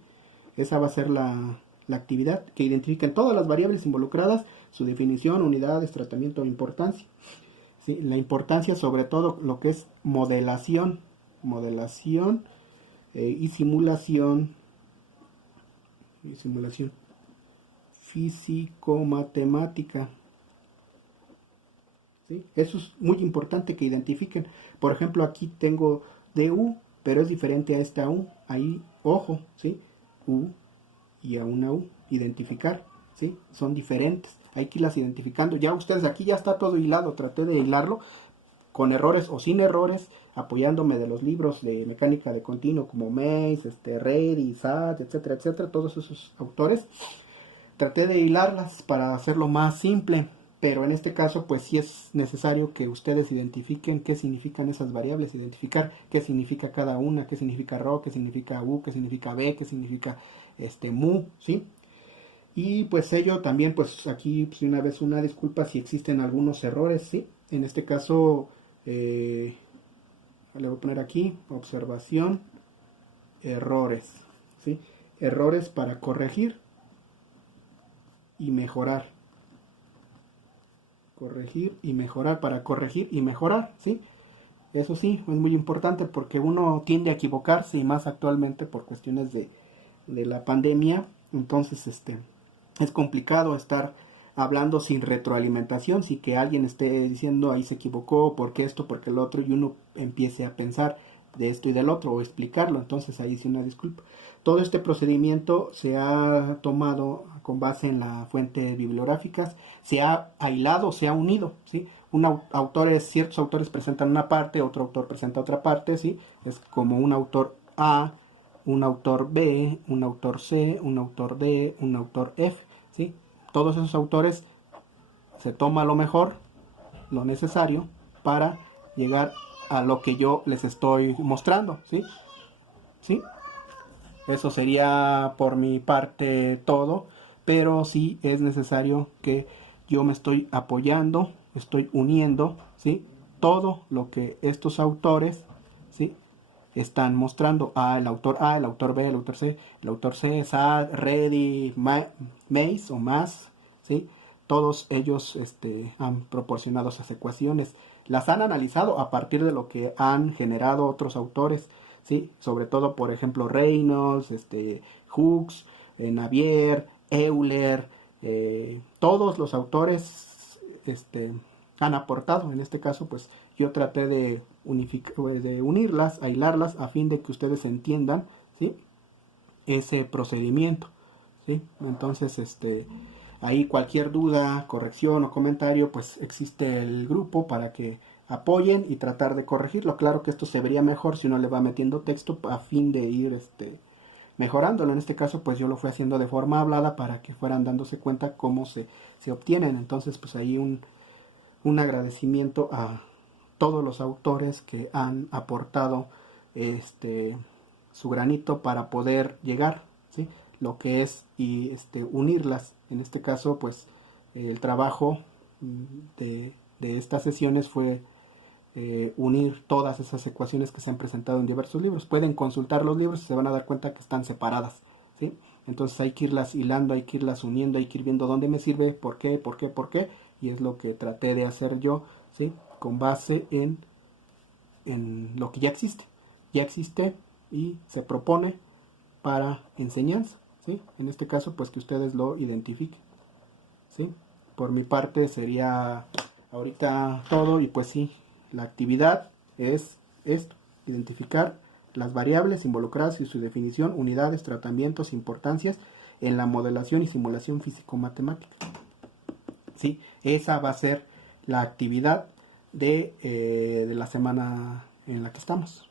Esa va a ser la actividad que identifiquen todas las variables involucradas, su definición, unidades, tratamiento, importancia. ¿Sí? La importancia sobre todo lo que es modelación y simulación físico-matemática. ¿Sí? Eso es muy importante que identifiquen. Por ejemplo, aquí tengo DU, pero es diferente a esta U. Ahí, ojo, ¿sí? U y a una U, identificar, ¿sí? Son diferentes. Hay que irlas identificando. Ya ustedes, aquí ya está todo hilado. Traté de hilarlo con errores o sin errores, apoyándome de los libros de mecánica de continuo como Mace, Reddy, Sat, etcétera, etcétera, todos esos autores. Traté de hilarlas para hacerlo más simple, pero en este caso pues sí es necesario que ustedes identifiquen qué significan esas variables, identificar qué significa cada una, qué significa ρ, qué significa u, qué significa b, qué significa mu, ¿sí? Y pues ello también, pues aquí pues, una vez una disculpa si existen algunos errores, ¿sí? En este caso, le voy a poner aquí, observación, errores, ¿sí? Errores para corregir y mejorar. Corregir y mejorar, para corregir y mejorar, ¿sí? Eso sí, es muy importante porque uno tiende a equivocarse y más actualmente por cuestiones de la pandemia. Entonces, es complicado estar hablando sin retroalimentación, sin que alguien esté diciendo ahí se equivocó, porque esto, porque el otro, y uno empiece a pensar de esto y del otro o explicarlo. Entonces ahí sí una disculpa. Todo este procedimiento se ha tomado con base en las fuentes bibliográficas, se ha aislado, se ha unido, ¿sí? Ciertos autores presentan una parte, otro autor presenta otra parte, ¿sí? Es como un autor A, un autor B, un autor C, un autor D, un autor F, ¿sí? Todos esos autores se toma lo mejor, lo necesario para llegar a lo que yo les estoy mostrando, ¿sí? ¿Sí? Eso sería por mi parte todo, pero sí es necesario que yo me estoy apoyando, estoy uniendo, ¿sí? Todo lo que estos autores, ¿sí? Están mostrando el autor A, el autor B, el autor C, Sad, Reddy, Mace o más, ¿sí? Todos ellos han proporcionado esas ecuaciones, las han analizado a partir de lo que han generado otros autores, ¿sí? Sobre todo, por ejemplo, Reynolds, Hooks, Navier, Euler, todos los autores han aportado. En este caso, pues yo traté de unirlas, aislarlas, a fin de que ustedes entiendan, ¿sí? Ese procedimiento, ¿sí? Entonces, ahí cualquier duda, corrección o comentario, pues existe el grupo para que apoyen y tratar de corregirlo. Claro que esto se vería mejor si uno le va metiendo texto a fin de ir mejorándolo. En este caso, pues yo lo fui haciendo de forma hablada para que fueran dándose cuenta cómo se obtienen. Entonces, pues ahí un agradecimiento a todos los autores que han aportado su granito para poder llegar, ¿sí? Lo que es y unirlas. En este caso, pues el trabajo de estas sesiones fue unir todas esas ecuaciones que se han presentado en diversos libros. Pueden consultar los libros y se van a dar cuenta que están separadas, ¿sí? Entonces hay que irlas hilando, hay que irlas uniendo, hay que ir viendo dónde me sirve, por qué, y es lo que traté de hacer yo, ¿sí? Con base en lo que ya existe. ya existe y se propone para enseñanza, ¿sí? En este caso, pues que ustedes lo identifiquen, ¿sí? Por mi parte sería ahorita todo y pues sí, la actividad es esto, identificar las variables involucradas y su definición, unidades, tratamientos, importancias en la modelación y simulación físico-matemática. ¿Sí? Esa va a ser la actividad de la semana en la que estamos.